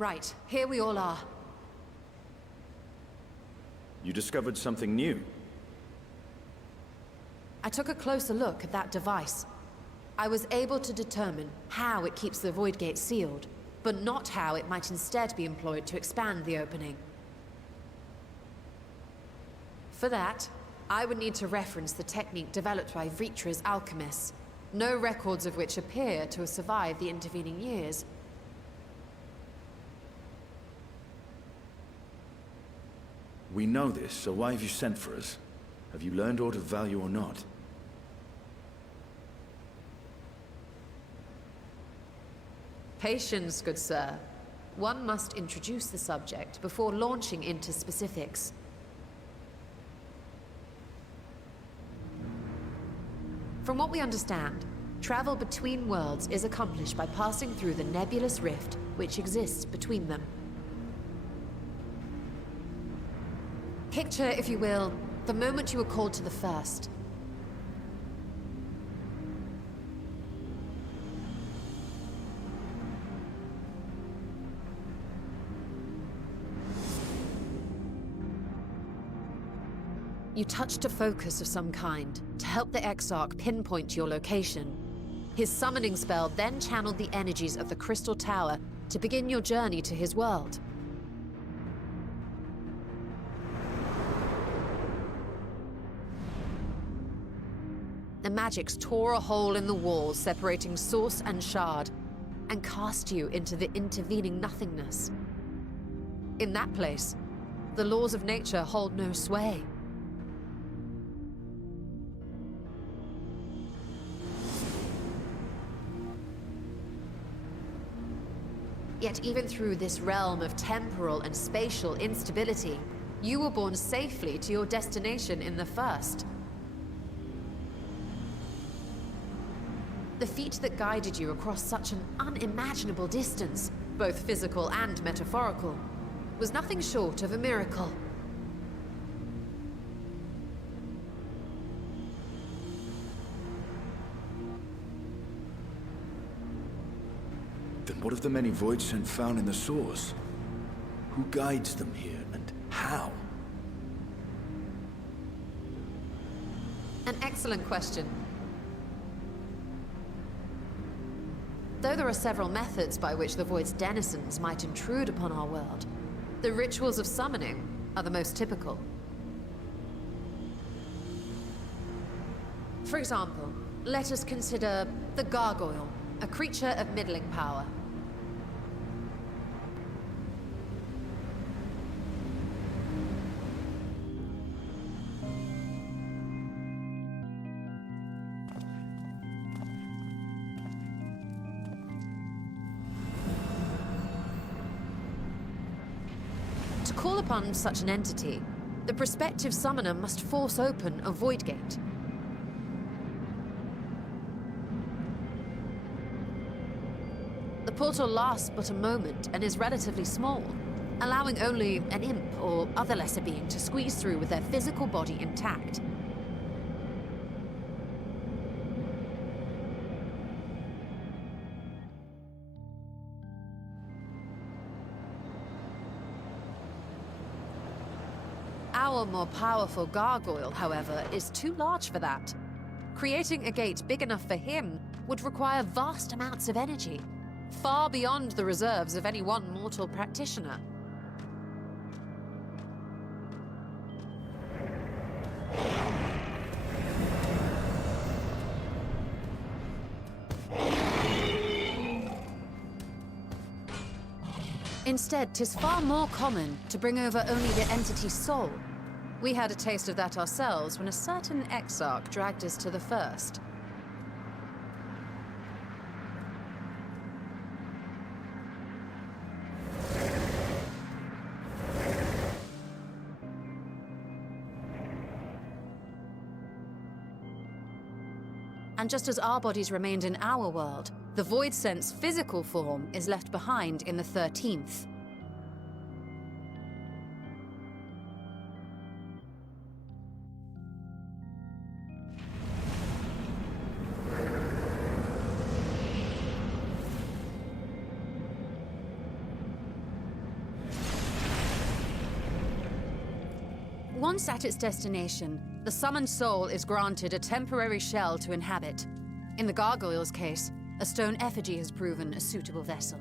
Right, here we all are. You discovered something new. I took a closer look at that device. I was able to determine how it keeps the Void Gate sealed, but not how it might instead be employed to expand the opening. For that, I would need to reference the technique developed by Vritra's alchemists, no records of which appear to have survived the intervening years. We know this, so why have you sent for us? Have you learned aught of value or not? Patience, good sir. One must introduce the subject before launching into specifics. From what we understand, travel between worlds is accomplished by passing through the nebulous rift which exists between them. Picture, if you will, the moment you were called to the first. You touched a focus of some kind to help the Exarch pinpoint your location. His summoning spell then channeled the energies of the Crystal Tower to begin your journey to his world. the magics tore a hole in the wall separating source and shard, and cast you into the intervening nothingness. In that place, the laws of nature hold no sway. Yet even through this realm of temporal and spatial instability, you were borne safely to your destination in the first. The feat that guided you across such an unimaginable distance, both physical and metaphorical, was nothing short of a miracle. Then what of the many Voidsent found in the source? Who guides them here, and how? An excellent question. Though there are several methods by which the Void's denizens might intrude upon our world, the rituals of summoning are the most typical. For example, let us consider the Gargoyle, a creature of middling power. To call upon such an entity, the prospective summoner must force open a void gate. The portal lasts but a moment and is relatively small, allowing only an imp or other lesser being to squeeze through with their physical body intact. Our more powerful gargoyle, however, is too large for that. Creating a gate big enough for him would require vast amounts of energy, far beyond the reserves of any one mortal practitioner. Instead, 'tis far more common to bring over only the entity's soul. We had a taste of that ourselves when a certain exarch dragged us to the first. And just as our bodies remained in our world, the Voidsent's physical form is left behind in the 13th. Once at its destination, the summoned soul is granted a temporary shell to inhabit. In the gargoyle's case, a stone effigy has proven a suitable vessel.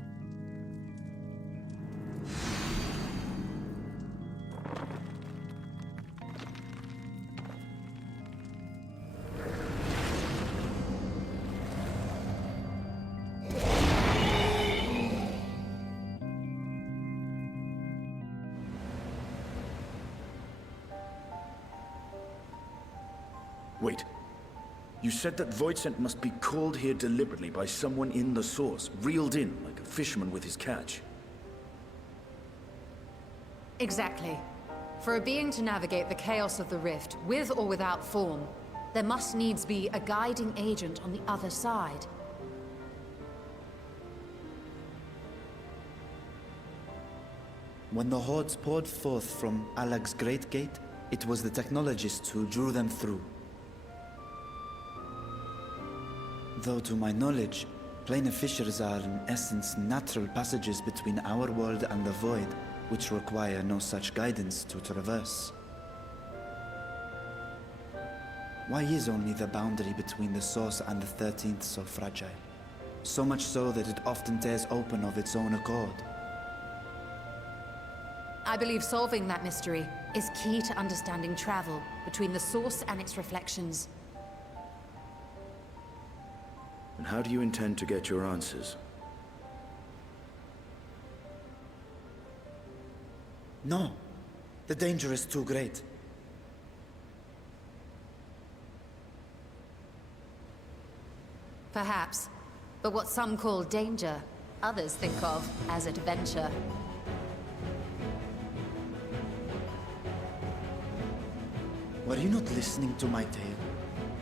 Wait. You said that Voidsent must be called here deliberately by someone in the source, reeled in like a fisherman with his catch. Exactly. For a being to navigate the chaos of the rift, with or without form, there must needs be a guiding agent on the other side. When the hordes poured forth from Alag's Great Gate, it was the technologists who drew them through. Though to my knowledge, planar fissures are in essence natural passages between our world and the void, which require no such guidance to traverse. Why is only the boundary between the source and the 13th so fragile? So much so that it often tears open of its own accord. I believe solving that mystery is key to understanding travel between the source and its reflections. And how do you intend to get your answers? No. The danger is too great. Perhaps. But what some call danger, others think of as adventure. Were you not listening to my tale?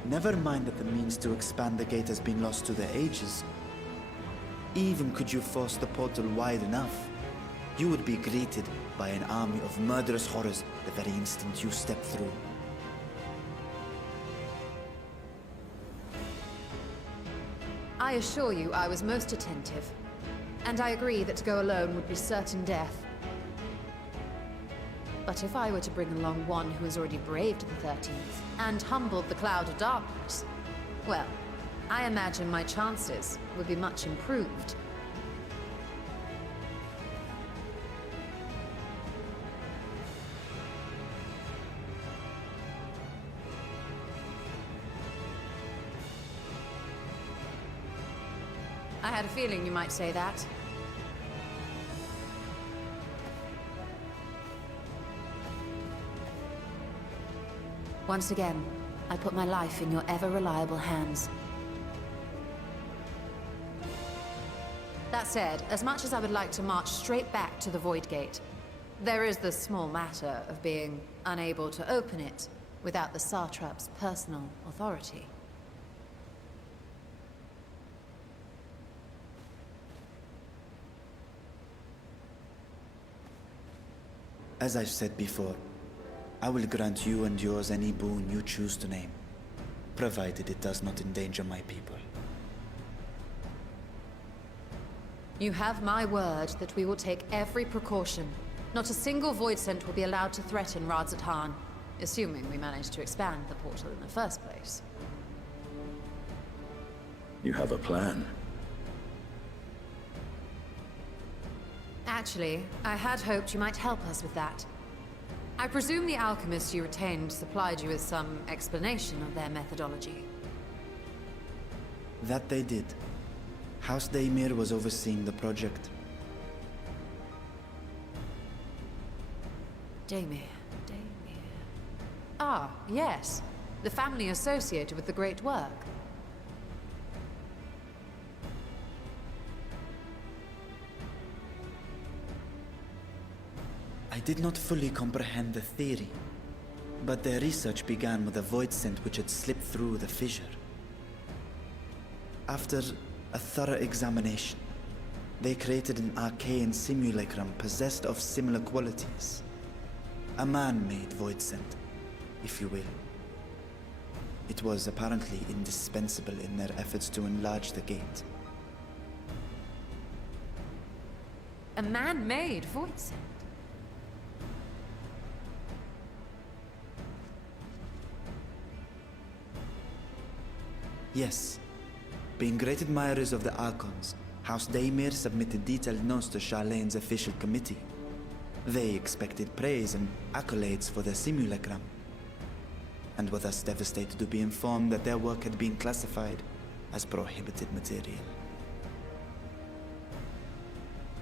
Never mind that the means to expand the gate has been lost to the ages. Even could you force the portal wide enough, you would be greeted by an army of murderous horrors the very instant you step through. I assure you I was most attentive. And I agree that to go alone would be certain death. But if I were to bring along one who has already braved the 13th, and humbled the Cloud of Darkness, well, I imagine my chances would be much improved. I had a feeling you might say that. Once again, I put my life in your ever-reliable hands. That said, as much as I would like to march straight back to the Void Gate, there is the small matter of being unable to open it without the Satrap's personal authority. As I've said before, I will grant you and yours any boon you choose to name, provided it does not endanger my people. You have my word that we will take every precaution. Not a single void scent will be allowed to threaten Radzat-Han, assuming we manage to expand the portal in the first place. You have a plan. Actually, I had hoped you might help us with that. I presume the alchemists you retained supplied you with some explanation of their methodology. That they did. House Daimir was overseeing the project. Daimir. Ah, yes. The family associated with the great work. I did not fully comprehend the theory, but their research began with a void scent which had slipped through the fissure. After a thorough examination, they created an arcane simulacrum possessed of similar qualities. A man-made void scent, if you will. It was apparently indispensable in their efforts to enlarge the gate. A man-made void scent? Yes. Being great admirers of the Archons, House Daimir submitted detailed notes to Charlene's official committee. They expected praise and accolades for their simulacrum, and were thus devastated to be informed that their work had been classified as prohibited material.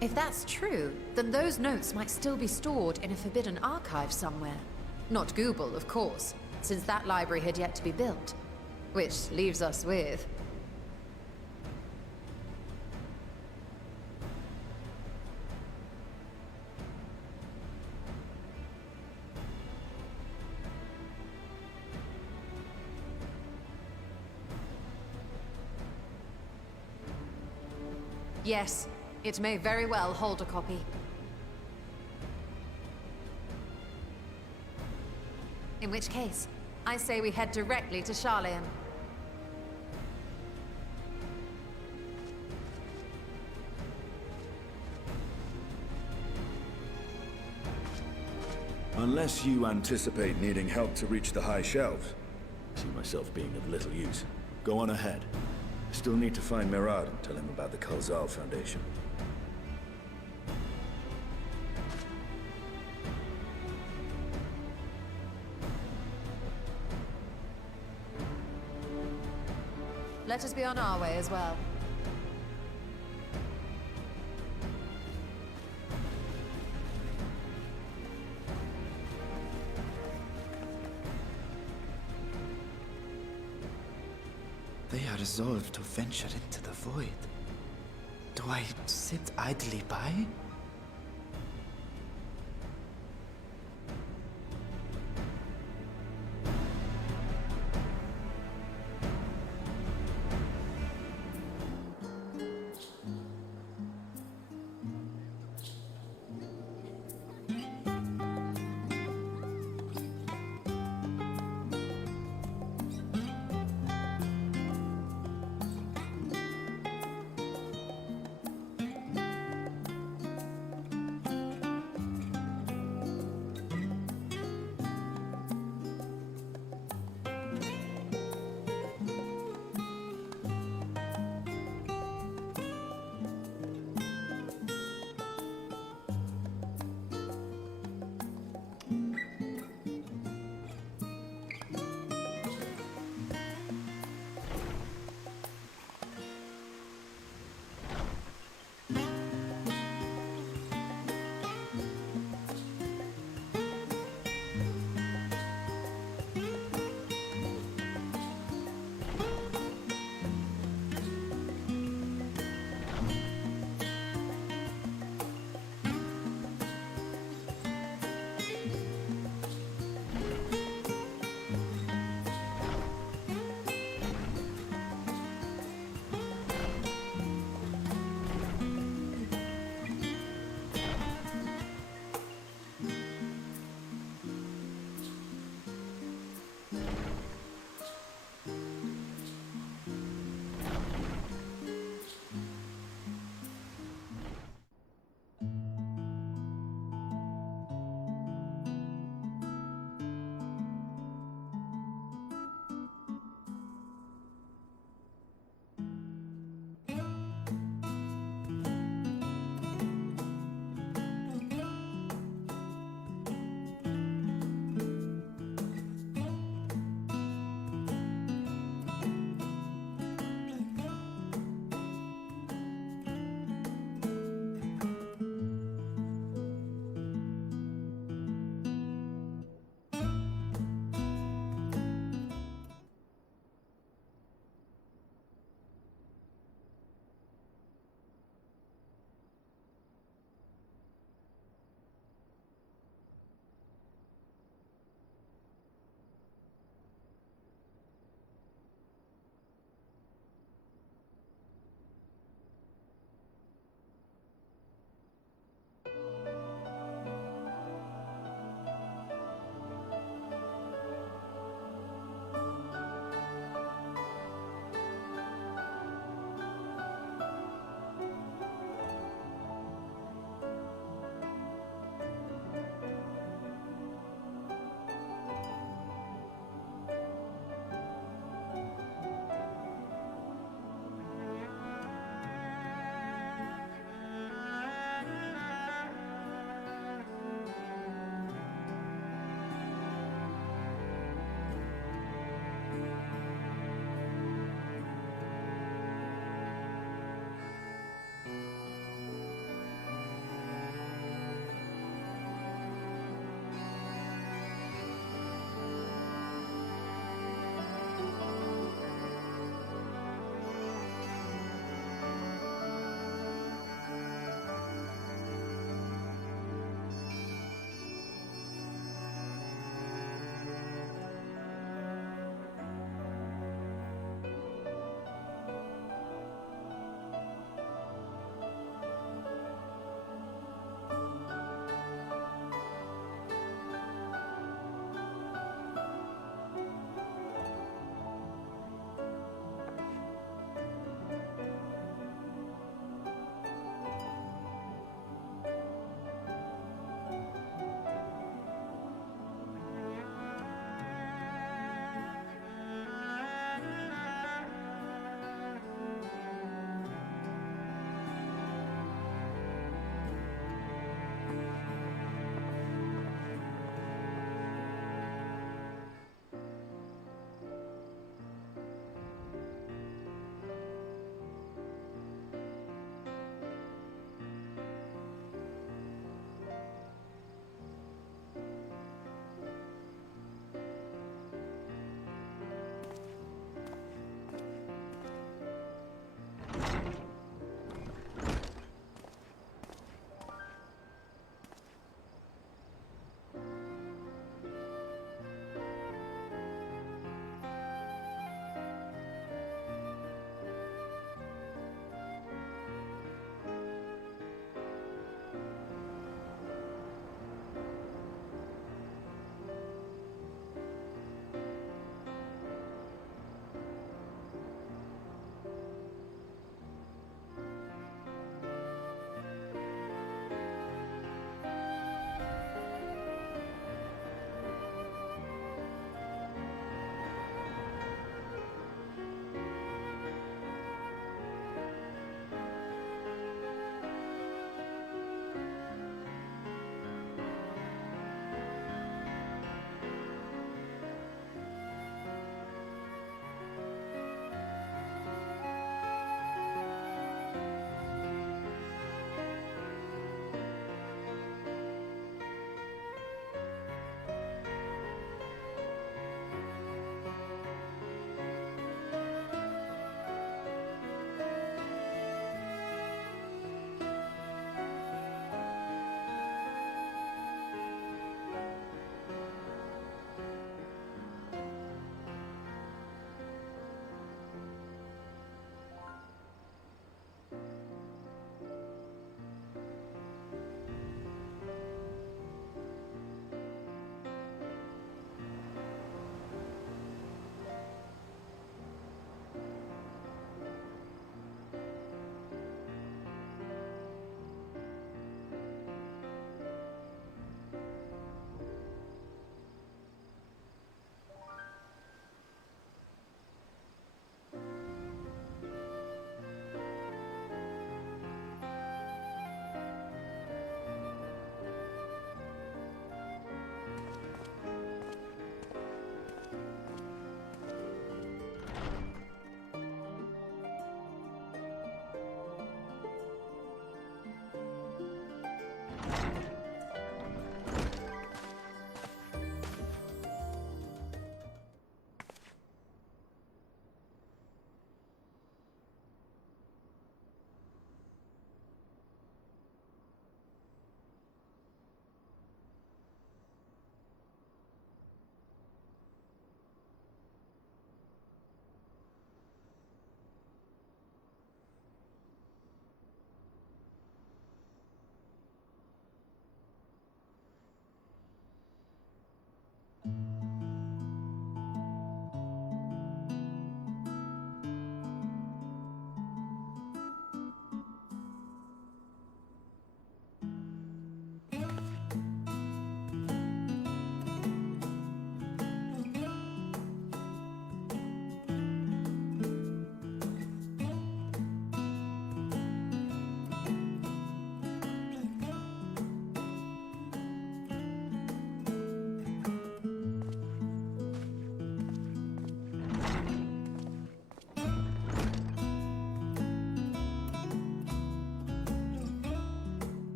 If that's true, then those notes might still be stored in a forbidden archive somewhere. Not Google, of course, since that library had yet to be built. Which leaves us with... Yes, it may very well hold a copy. In which case, I say we head directly to Charlene. Unless you anticipate needing help to reach the high shelves. I see myself being of little use. Go on ahead. I still need to find Mirad and tell him about the Khalzal Foundation. Let us be on our way as well. They are resolved to venture into the void. Do I sit idly by?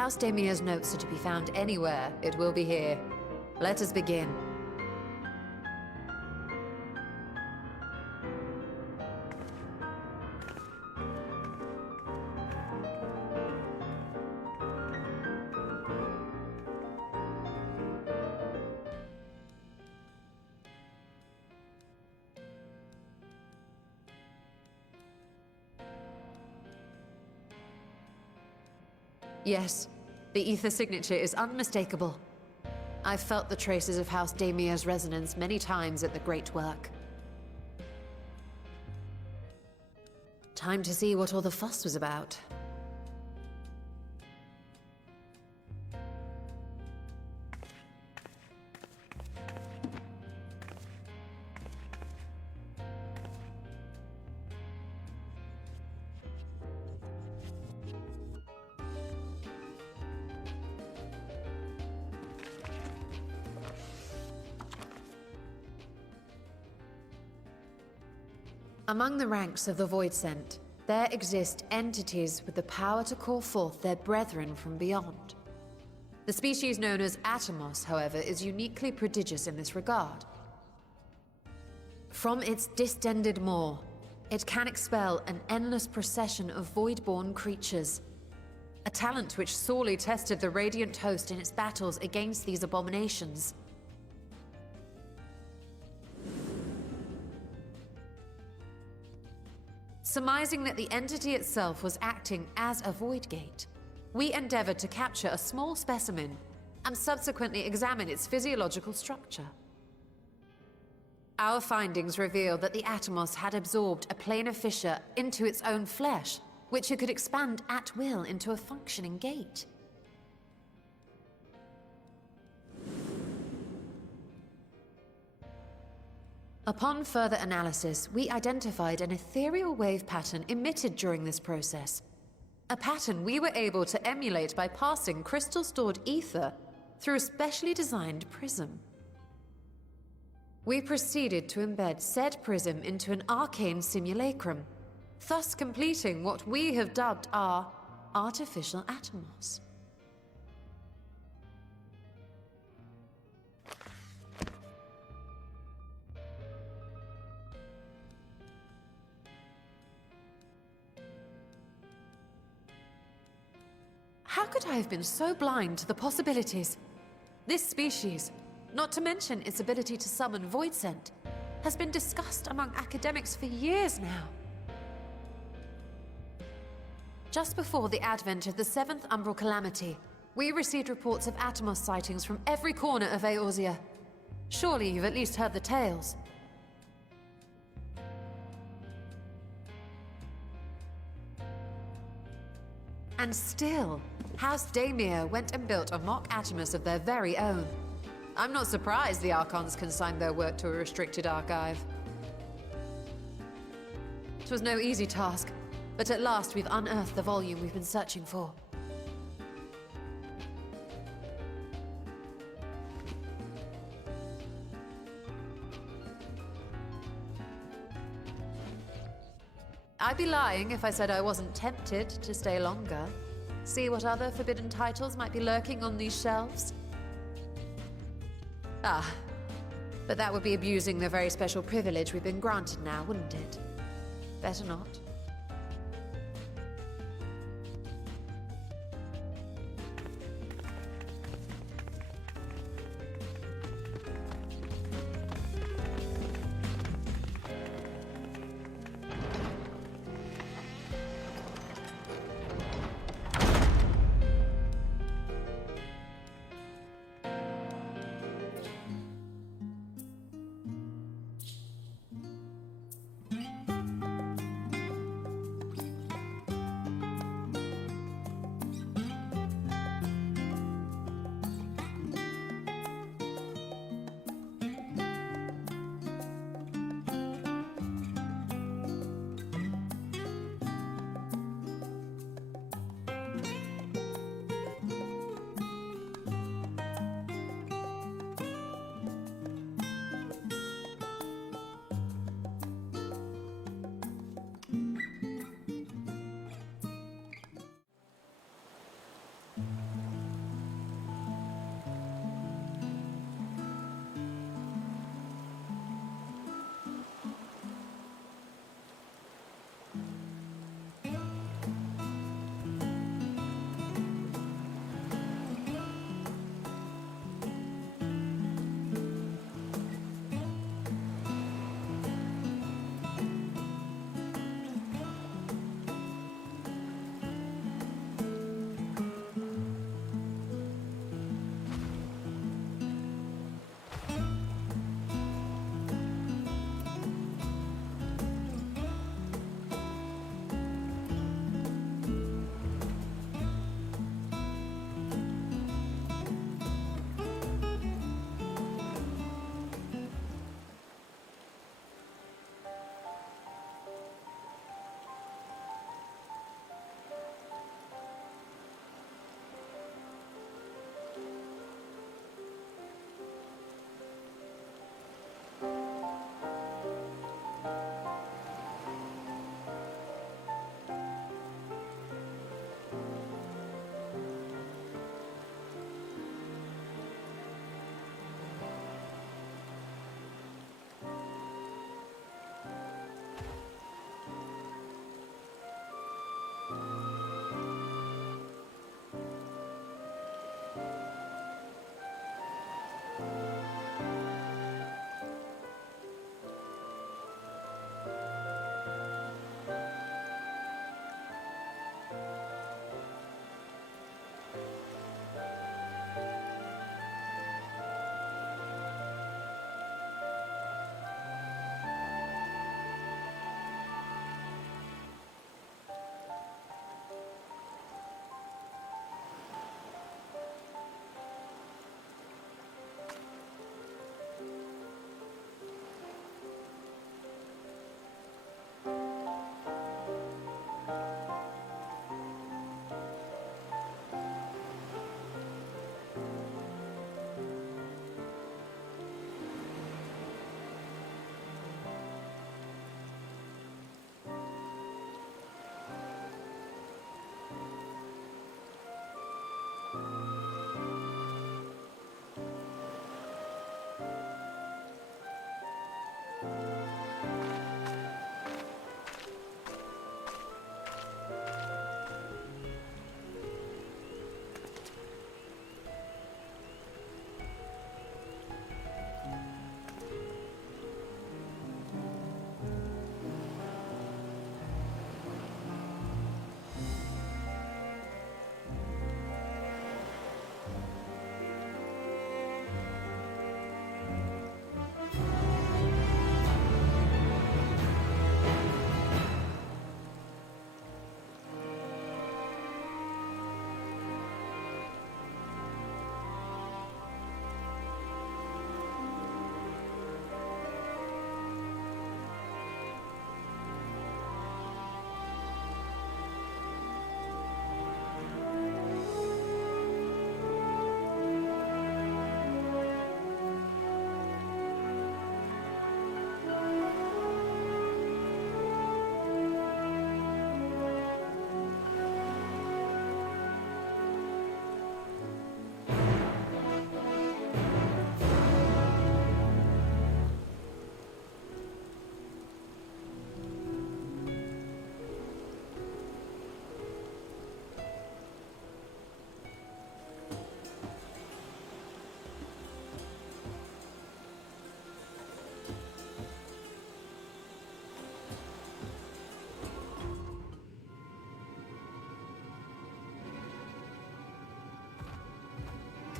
House Damia's notes are to be found anywhere, it will be here. Let us begin. Yes, the ether signature is unmistakable. I've felt the traces of House Damia's resonance many times at the Great Work. Time to see what all the fuss was about. Among the ranks of the Voidsent, there exist entities with the power to call forth their brethren from beyond. The species known as Atomos, however, is uniquely prodigious in this regard. From its distended maw, it can expel an endless procession of void-born creatures, a talent which sorely tested the Radiant Host in its battles against these abominations. Surmising that the entity itself was acting as a void gate, we endeavored to capture a small specimen and subsequently examine its physiological structure. Our findings revealed that the Atomos had absorbed a planar fissure into its own flesh, which it could expand at will into a functioning gate. Upon further analysis, we identified an ethereal wave pattern emitted during this process. A pattern we were able to emulate by passing crystal-stored ether through a specially designed prism. We proceeded to embed said prism into an arcane simulacrum, thus completing what we have dubbed our artificial Atomos. How could I have been so blind to the possibilities? This species, not to mention its ability to summon Voidsent, has been discussed among academics for years now. Just before the advent of the 7th Umbral Calamity, we received reports of Atomos sightings from every corner of Eorzea. Surely you've at least heard the tales. And still, House Damia went and built a mock Atomos of their very own. I'm not surprised the Archons consigned their work to a restricted archive. It was no easy task, but at last we've unearthed the volume we've been searching for. I'd be lying if I said I wasn't tempted to stay longer. See what other forbidden titles might be lurking on these shelves. Ah, but that would be abusing the very special privilege we've been granted now, wouldn't it? Better not.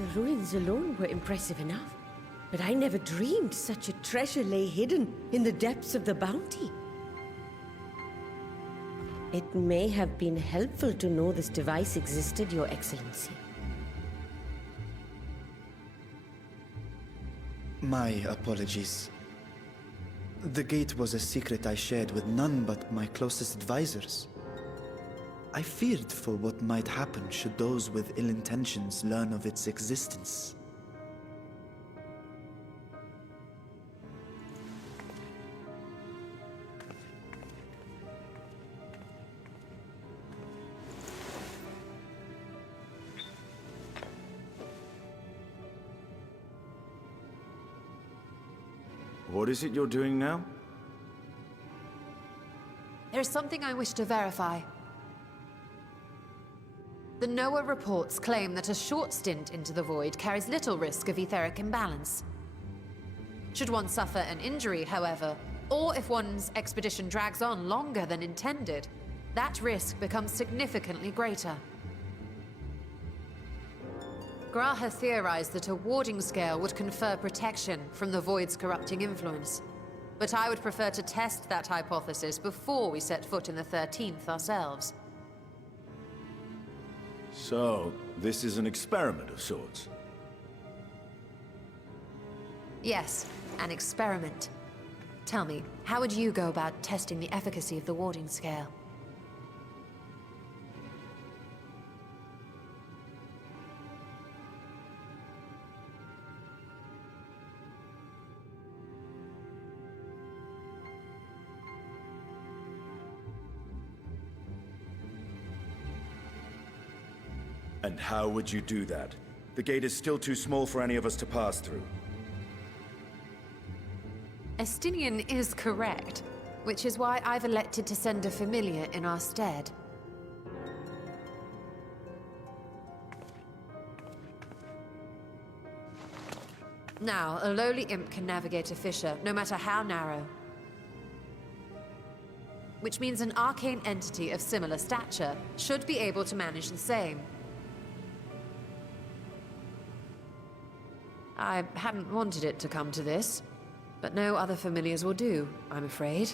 The ruins alone were impressive enough, but I never dreamed such a treasure lay hidden in the depths of the bounty. It may have been helpful to know this device existed, Your Excellency. My apologies. The gate was a secret I shared with none but my closest advisors. I feared for what might happen should those with ill intentions learn of its existence. What is it you're doing now? There is something I wish to verify. The NOAA reports claim that a short stint into the void carries little risk of etheric imbalance. Should one suffer an injury, however, or if one's expedition drags on longer than intended, that risk becomes significantly greater. Graha theorized that a warding scale would confer protection from the void's corrupting influence. But I would prefer to test that hypothesis before we set foot in the 13th ourselves. So, this is an experiment of sorts? Yes, an experiment. Tell me, how would you go about testing the efficacy of the warding scale? And how would you do that? The gate is still too small for any of us to pass through. Estinian is correct, which is why I've elected to send a familiar in our stead. Now, a lowly imp can navigate a fissure, no matter how narrow. Which means an arcane entity of similar stature should be able to manage the same. I hadn't wanted it to come to this, but no other familiars will do, I'm afraid.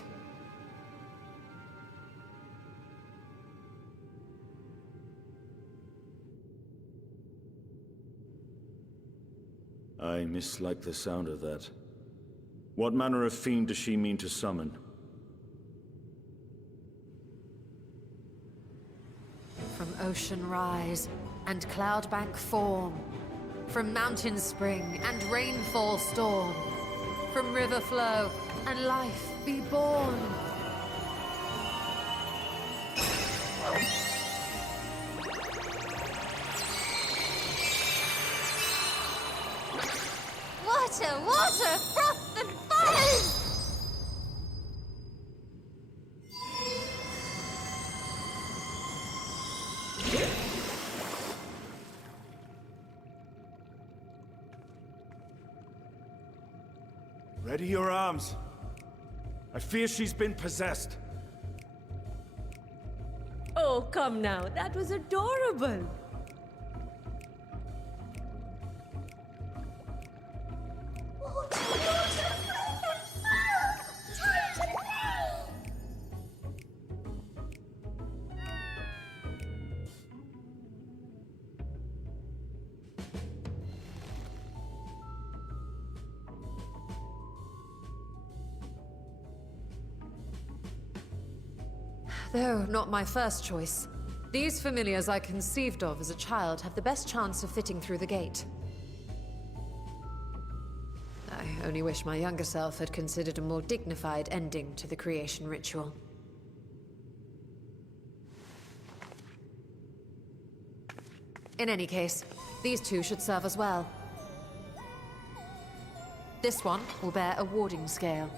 I mislike the sound of that. What manner of fiend does she mean to summon? From ocean rise and cloudbank form, from mountain spring and rainfall storm, from river flow and life be born. Water, water, froth and foam! Ready your arms. I fear she's been possessed. Oh, come now. That was adorable. Though not my first choice. These familiars I conceived of as a child have the best chance of fitting through the gate. I only wish my younger self had considered a more dignified ending to the creation ritual. In any case, these two should serve as well. This one will bear a warding scale.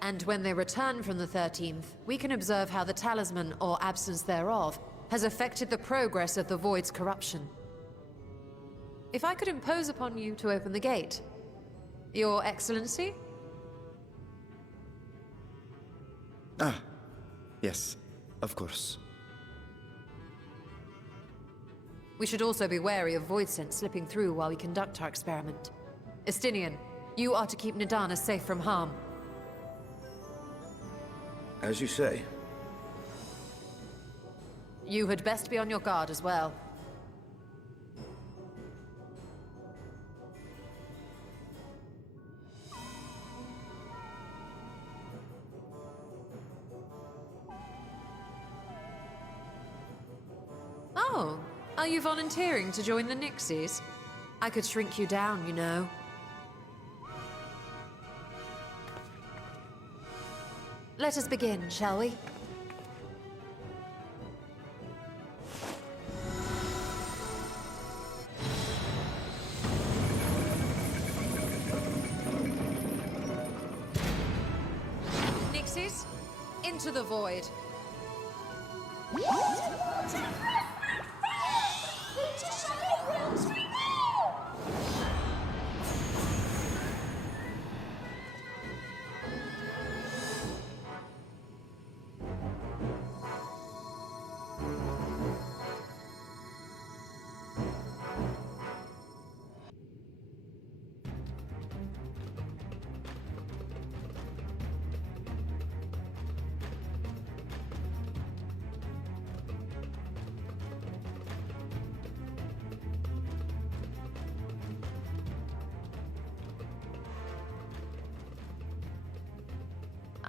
And when they return from the 13th, we can observe how the talisman, or absence thereof, has affected the progress of the Void's corruption. If I could impose upon you to open the gate, Your Excellency? Ah, yes, of course. We should also be wary of void scent slipping through while we conduct our experiment. Estinian, you are to keep Nidana safe from harm. As you say. You had best be on your guard as well. Oh, are you volunteering to join the Nixies? I could shrink you down, you know. Let us begin, shall we? Nixies, into the void.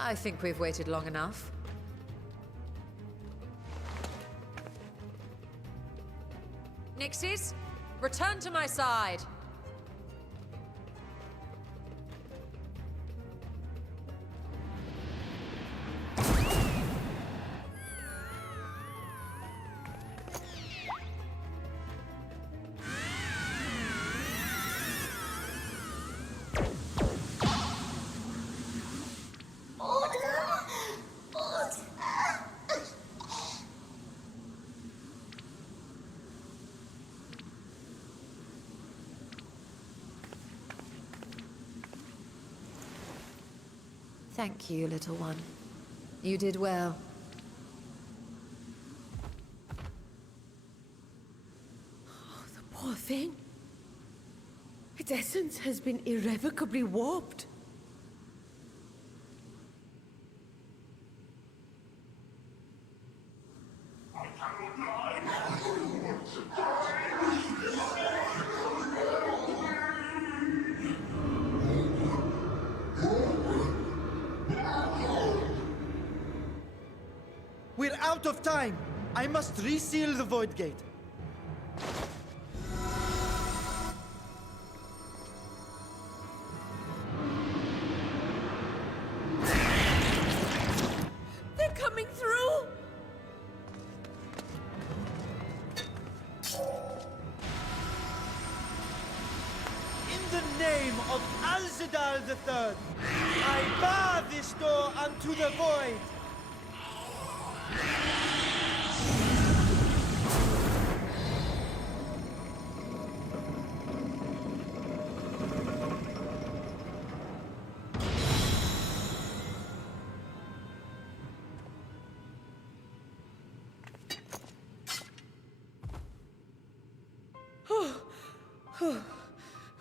I think we've waited long enough. Nixies, return to my side. Thank you, little one. You did well. Oh, the poor thing. Its essence has been irrevocably warped. We're out of time! I must reseal the Void Gate. They're coming through! In the name of Alzadal III, I bar this door unto the Void!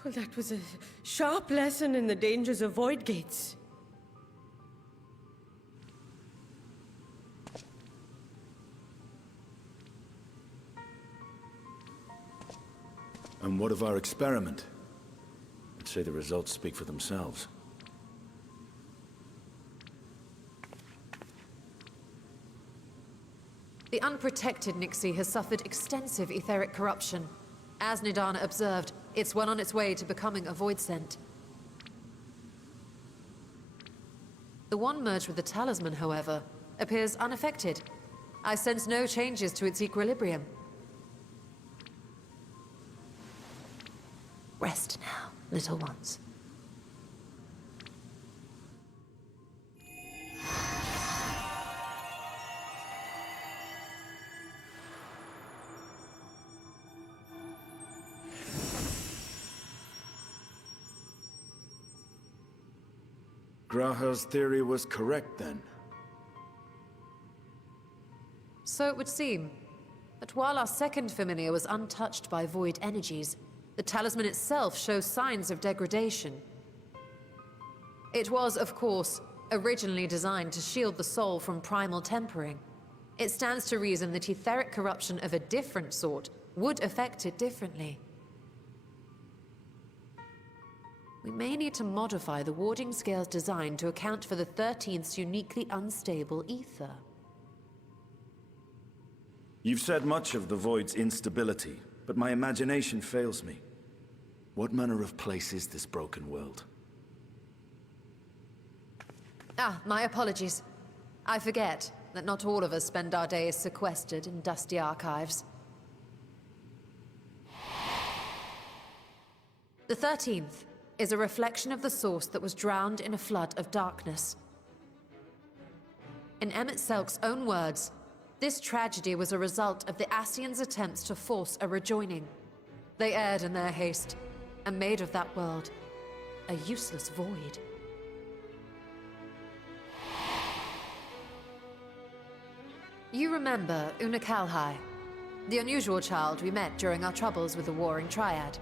Well, that was a sharp lesson in the dangers of void gates. And what of our experiment? I'd say the results speak for themselves. The unprotected Nixie has suffered extensive etheric corruption. As Nidana observed, it's well on its way to becoming a void scent. The one merged with the talisman, however, appears unaffected. I sense no changes to its equilibrium. Rest now, little ones. Graha's theory was correct then. So it would seem. But while our second familiar was untouched by void energies, the talisman itself shows signs of degradation. It was, of course, originally designed to shield the soul from primal tempering. It stands to reason that etheric corruption of a different sort would affect it differently. We may need to modify the warding scale's design to account for the 13th's uniquely unstable ether. You've said much of the Void's instability, but my imagination fails me. What manner of place is this broken world? Ah, my apologies. I forget that not all of us spend our days sequestered in dusty archives. The 13th is a reflection of the source that was drowned in a flood of darkness. In Emmett Selk's own words, this tragedy was a result of the Ascians' attempts to force a rejoining. They erred in their haste, and made of that world a useless void. You remember Una Kalhai, the unusual child we met during our troubles with the Warring Triad.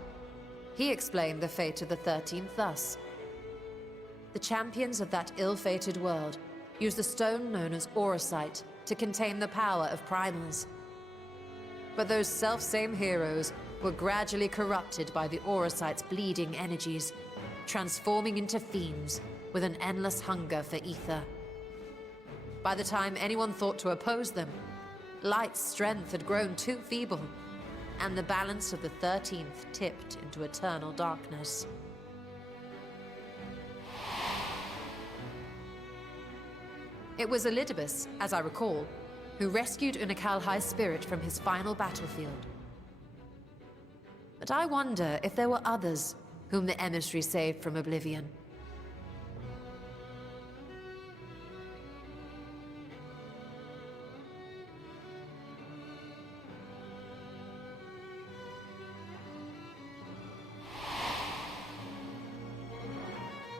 He explained the fate of the 13th thus. The champions of that ill-fated world used the stone known as Auracite to contain the power of primals. But those self-same heroes were gradually corrupted by the Auracite's bleeding energies, transforming into fiends with an endless hunger for ether. By the time anyone thought to oppose them, Light's strength had grown too feeble, and the balance of the 13th tipped into eternal darkness. It was Elidibus, as I recall, who rescued Unakalhai's spirit from his final battlefield. But I wonder if there were others whom the emissary saved from oblivion.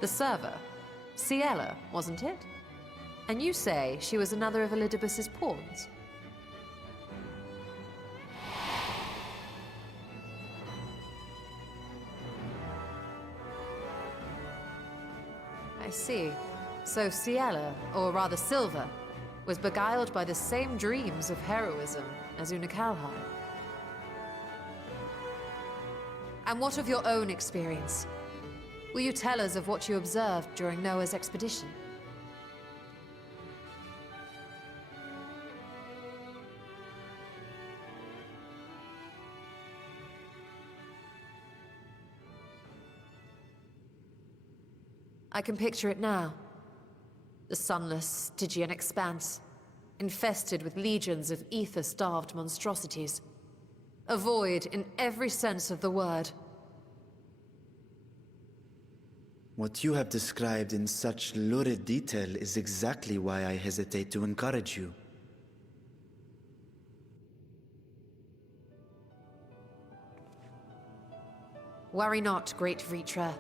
The server, Ciela, wasn't it? And you say she was another of Elidibus's pawns? I see. So Ciela, or rather Silva, was beguiled by the same dreams of heroism as Unakalhai. And what of your own experience? Will you tell us of what you observed during Noah's expedition? I can picture it now. The sunless, Stygian expanse, infested with legions of ether-starved monstrosities. A void in every sense of the word. What you have described in such lurid detail is exactly why I hesitate to encourage you. Worry not, great Vritra.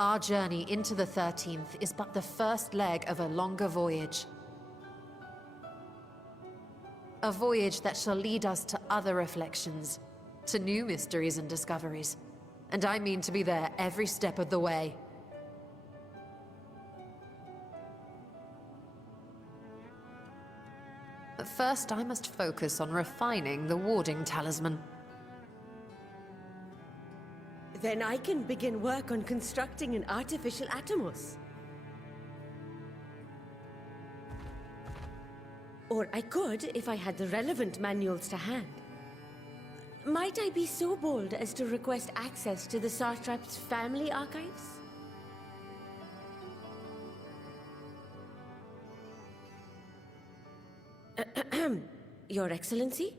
Our journey into the 13th is but the first leg of a longer voyage. A voyage that shall lead us to other reflections, to new mysteries and discoveries. And I mean to be there every step of the way. But first, I must focus on refining the warding talisman. Then I can begin work on constructing an artificial Atomos. Or I could, if I had the relevant manuals to hand. Might I be so bold as to request access to the Satrap's family archives? Your Excellency?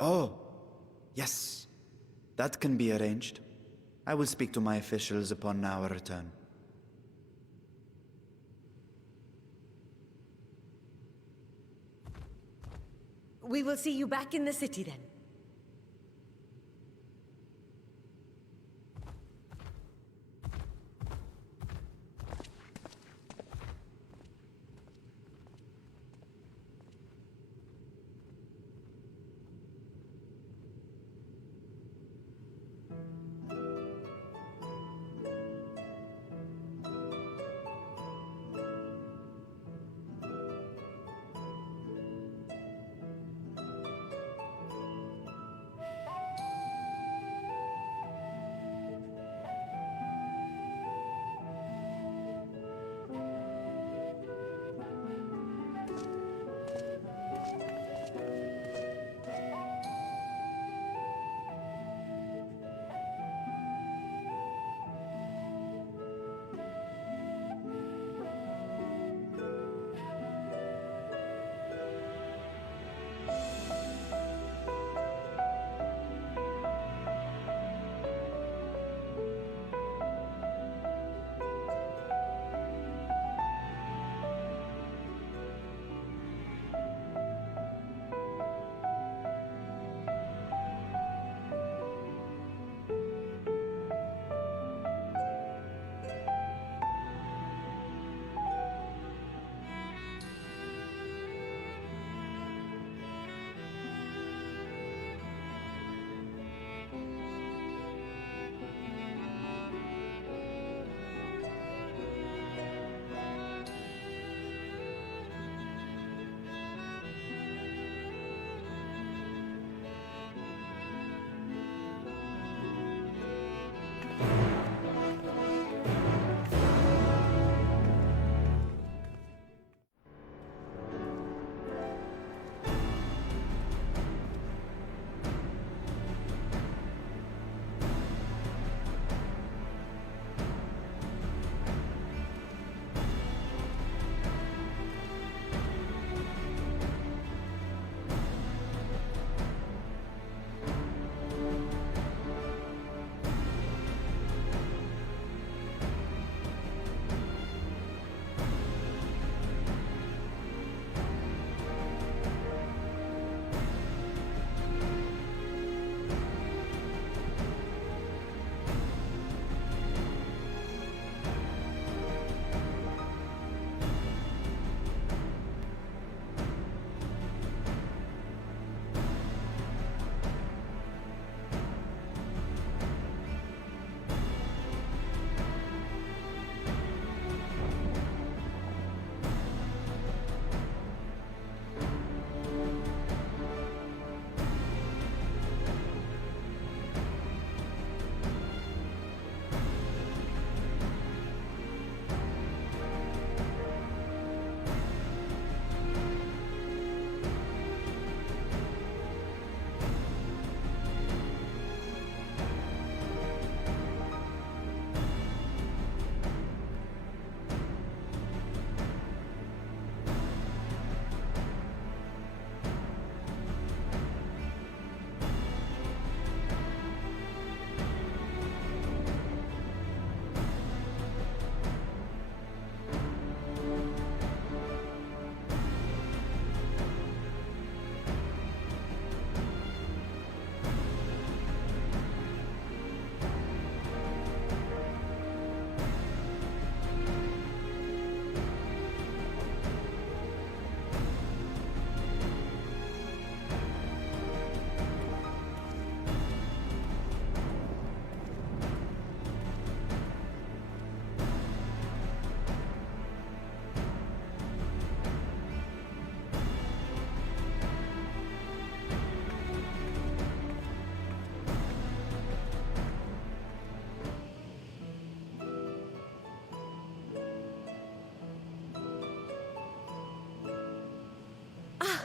Oh, yes. That can be arranged. I will speak to my officials upon our return. We will see you back in the city then.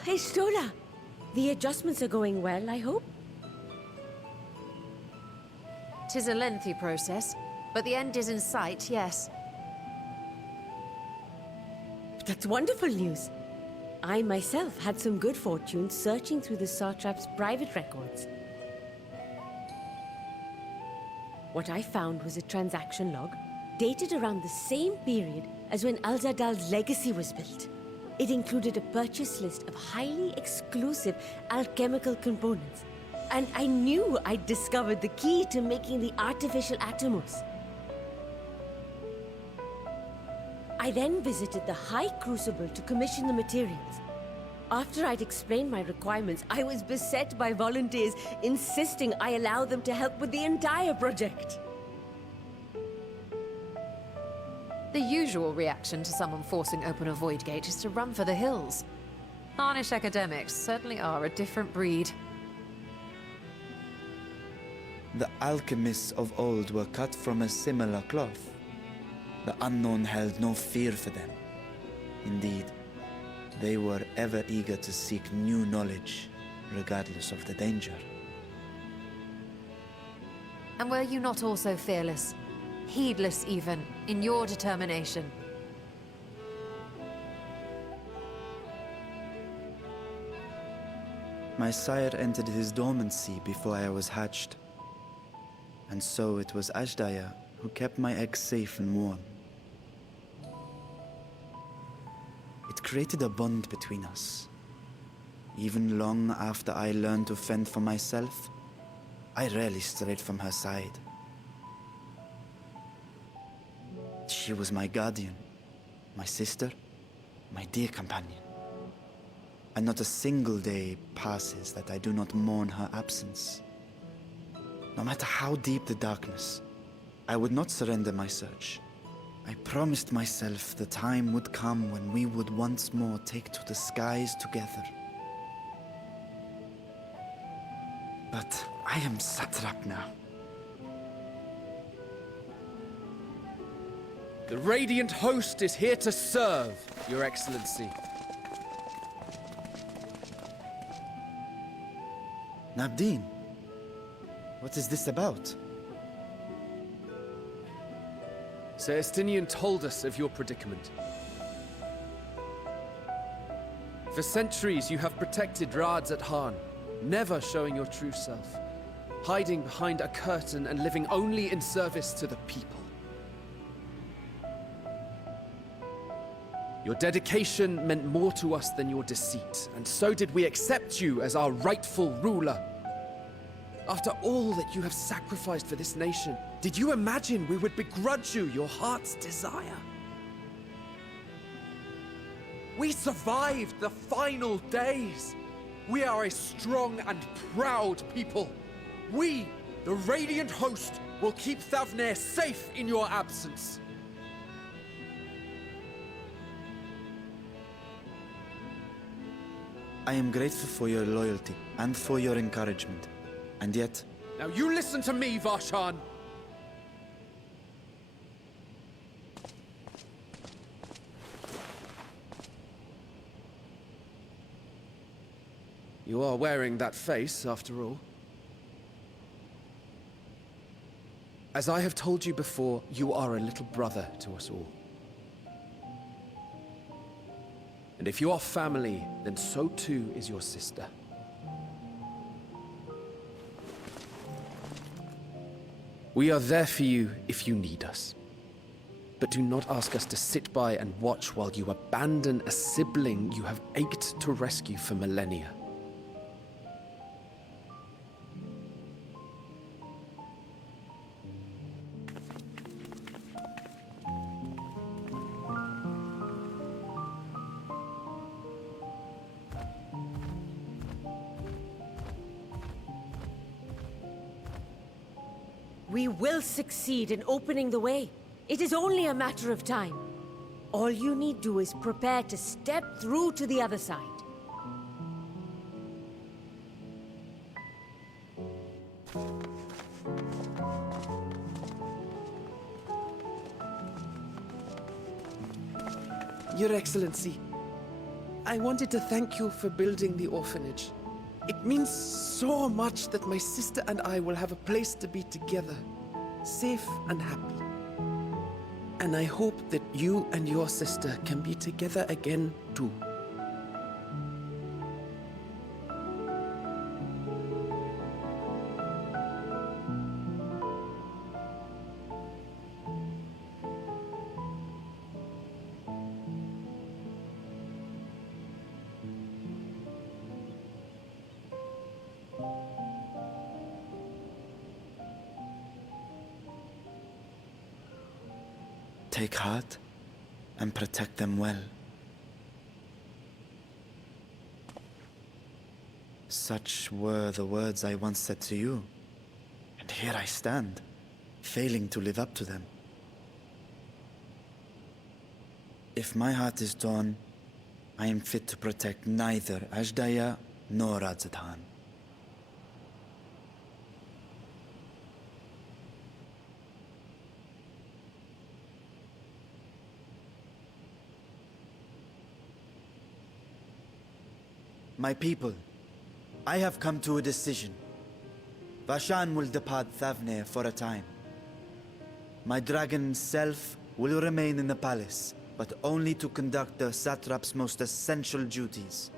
Hey, Stola. The adjustments are going well, I hope? 'Tis a lengthy process, but the end is in sight, yes. That's wonderful news. I myself had some good fortune searching through the Satrap's private records. What I found was a transaction log dated around the same period as when Alzadal's legacy was built. It included a purchase list of highly exclusive alchemical components, and I knew I'd discovered the key to making the artificial Atomos. I then visited the High Crucible to commission the materials. After I'd explained my requirements, I was beset by volunteers insisting I allow them to help with the entire project. The usual reaction to someone forcing open a void gate is to run for the hills. Harnish academics certainly are a different breed. The alchemists of old were cut from a similar cloth. The unknown held no fear for them. Indeed, they were ever eager to seek new knowledge, regardless of the danger. And were you not also fearless? Heedless even, in your determination? My sire entered his dormancy before I was hatched. And so it was Ashdaya who kept my eggs safe and warm. It created a bond between us. Even long after I learned to fend for myself, I rarely strayed from her side. She was my guardian, my sister, my dear companion. And not a single day passes that I do not mourn her absence. No matter how deep the darkness, I would not surrender my search. I promised myself the time would come when we would once more take to the skies together. But I am satrap now. The Radiant Host is here to serve, Your Excellency. Nabdeen, what is this about? Sir Estinian told us of your predicament. For centuries you have protected Rads at Han, never showing your true self, hiding behind a curtain and living only in service to the people. Your dedication meant more to us than your deceit, and so did we accept you as our rightful ruler. After all that you have sacrificed for this nation, did you imagine we would begrudge you your heart's desire? We survived the final days. We are a strong and proud people. We, the Radiant Host, will keep Thavnair safe in your absence. I am grateful for your loyalty and for your encouragement. And yet... Now you listen to me, Varshan! You are wearing that face, after all. As I have told you before, you are a little brother to us all. And if you are family, then so too is your sister. We are there for you if you need us. But do not ask us to sit by and watch while you abandon a sibling you have ached to rescue for millennia. We will succeed in opening the way. It is only a matter of time. All you need do is prepare to step through to the other side. Your Excellency, I wanted to thank you for building the orphanage. It means so much that my sister and I will have a place to be together, safe and happy. And I hope that you and your sister can be together again, too. Take heart and protect them well. Such were the words I once said to you, and here I stand, failing to live up to them. If my heart is torn, I am fit to protect neither Ajdaya nor Radzatan. My people, I have come to a decision. Vashan will depart Thavne for a time. My dragon self will remain in the palace, but only to conduct the satrap's most essential duties.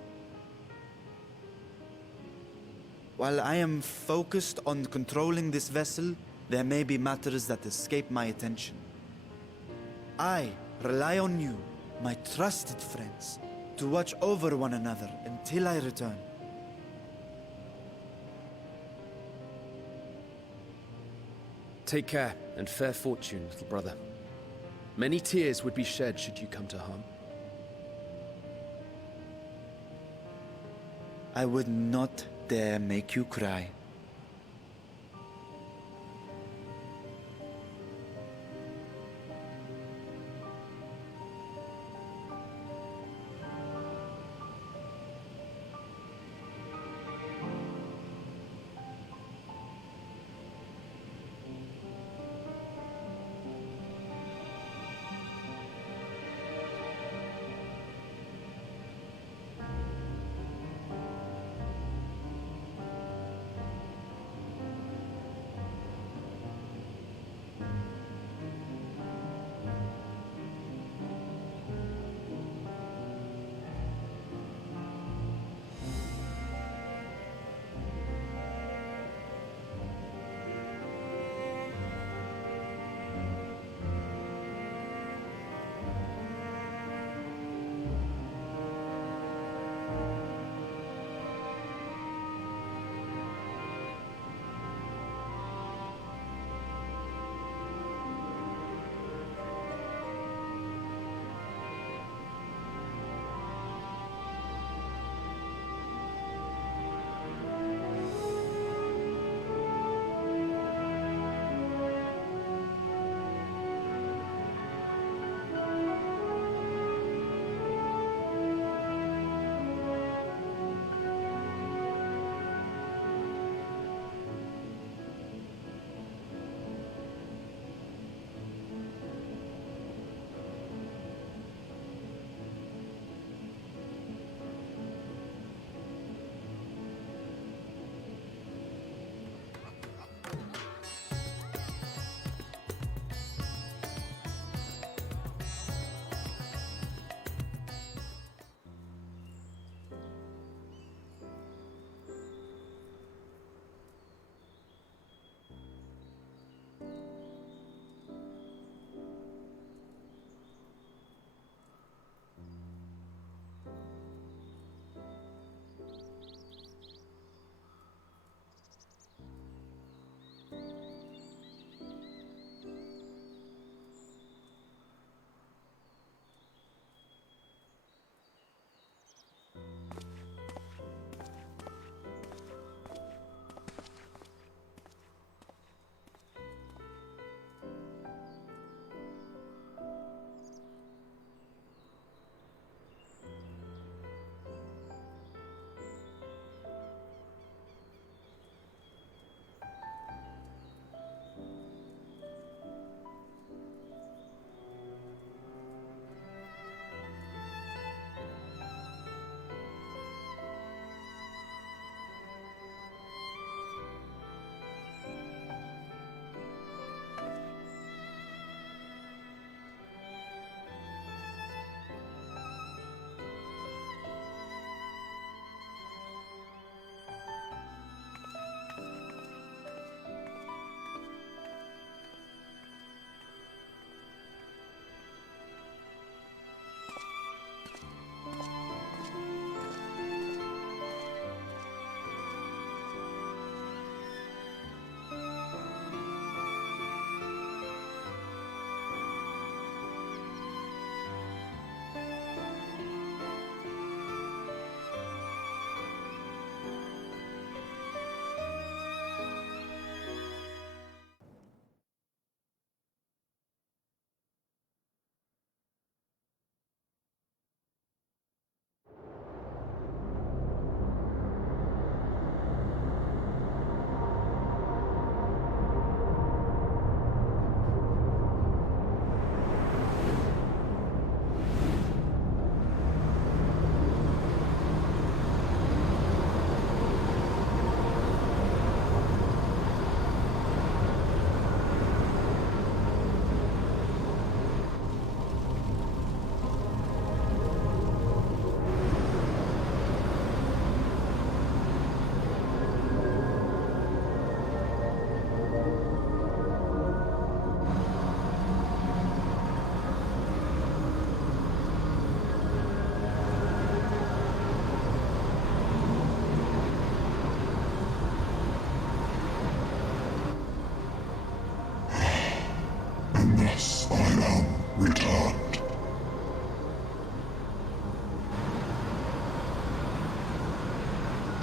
While I am focused on controlling this vessel, there may be matters that escape my attention. I rely on you, my trusted friends, to watch over one another until I return. Take care and fair fortune, little brother. Many tears would be shed should you come to harm. I would not dare make you cry.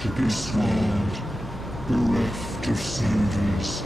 to this world, bereft of savors,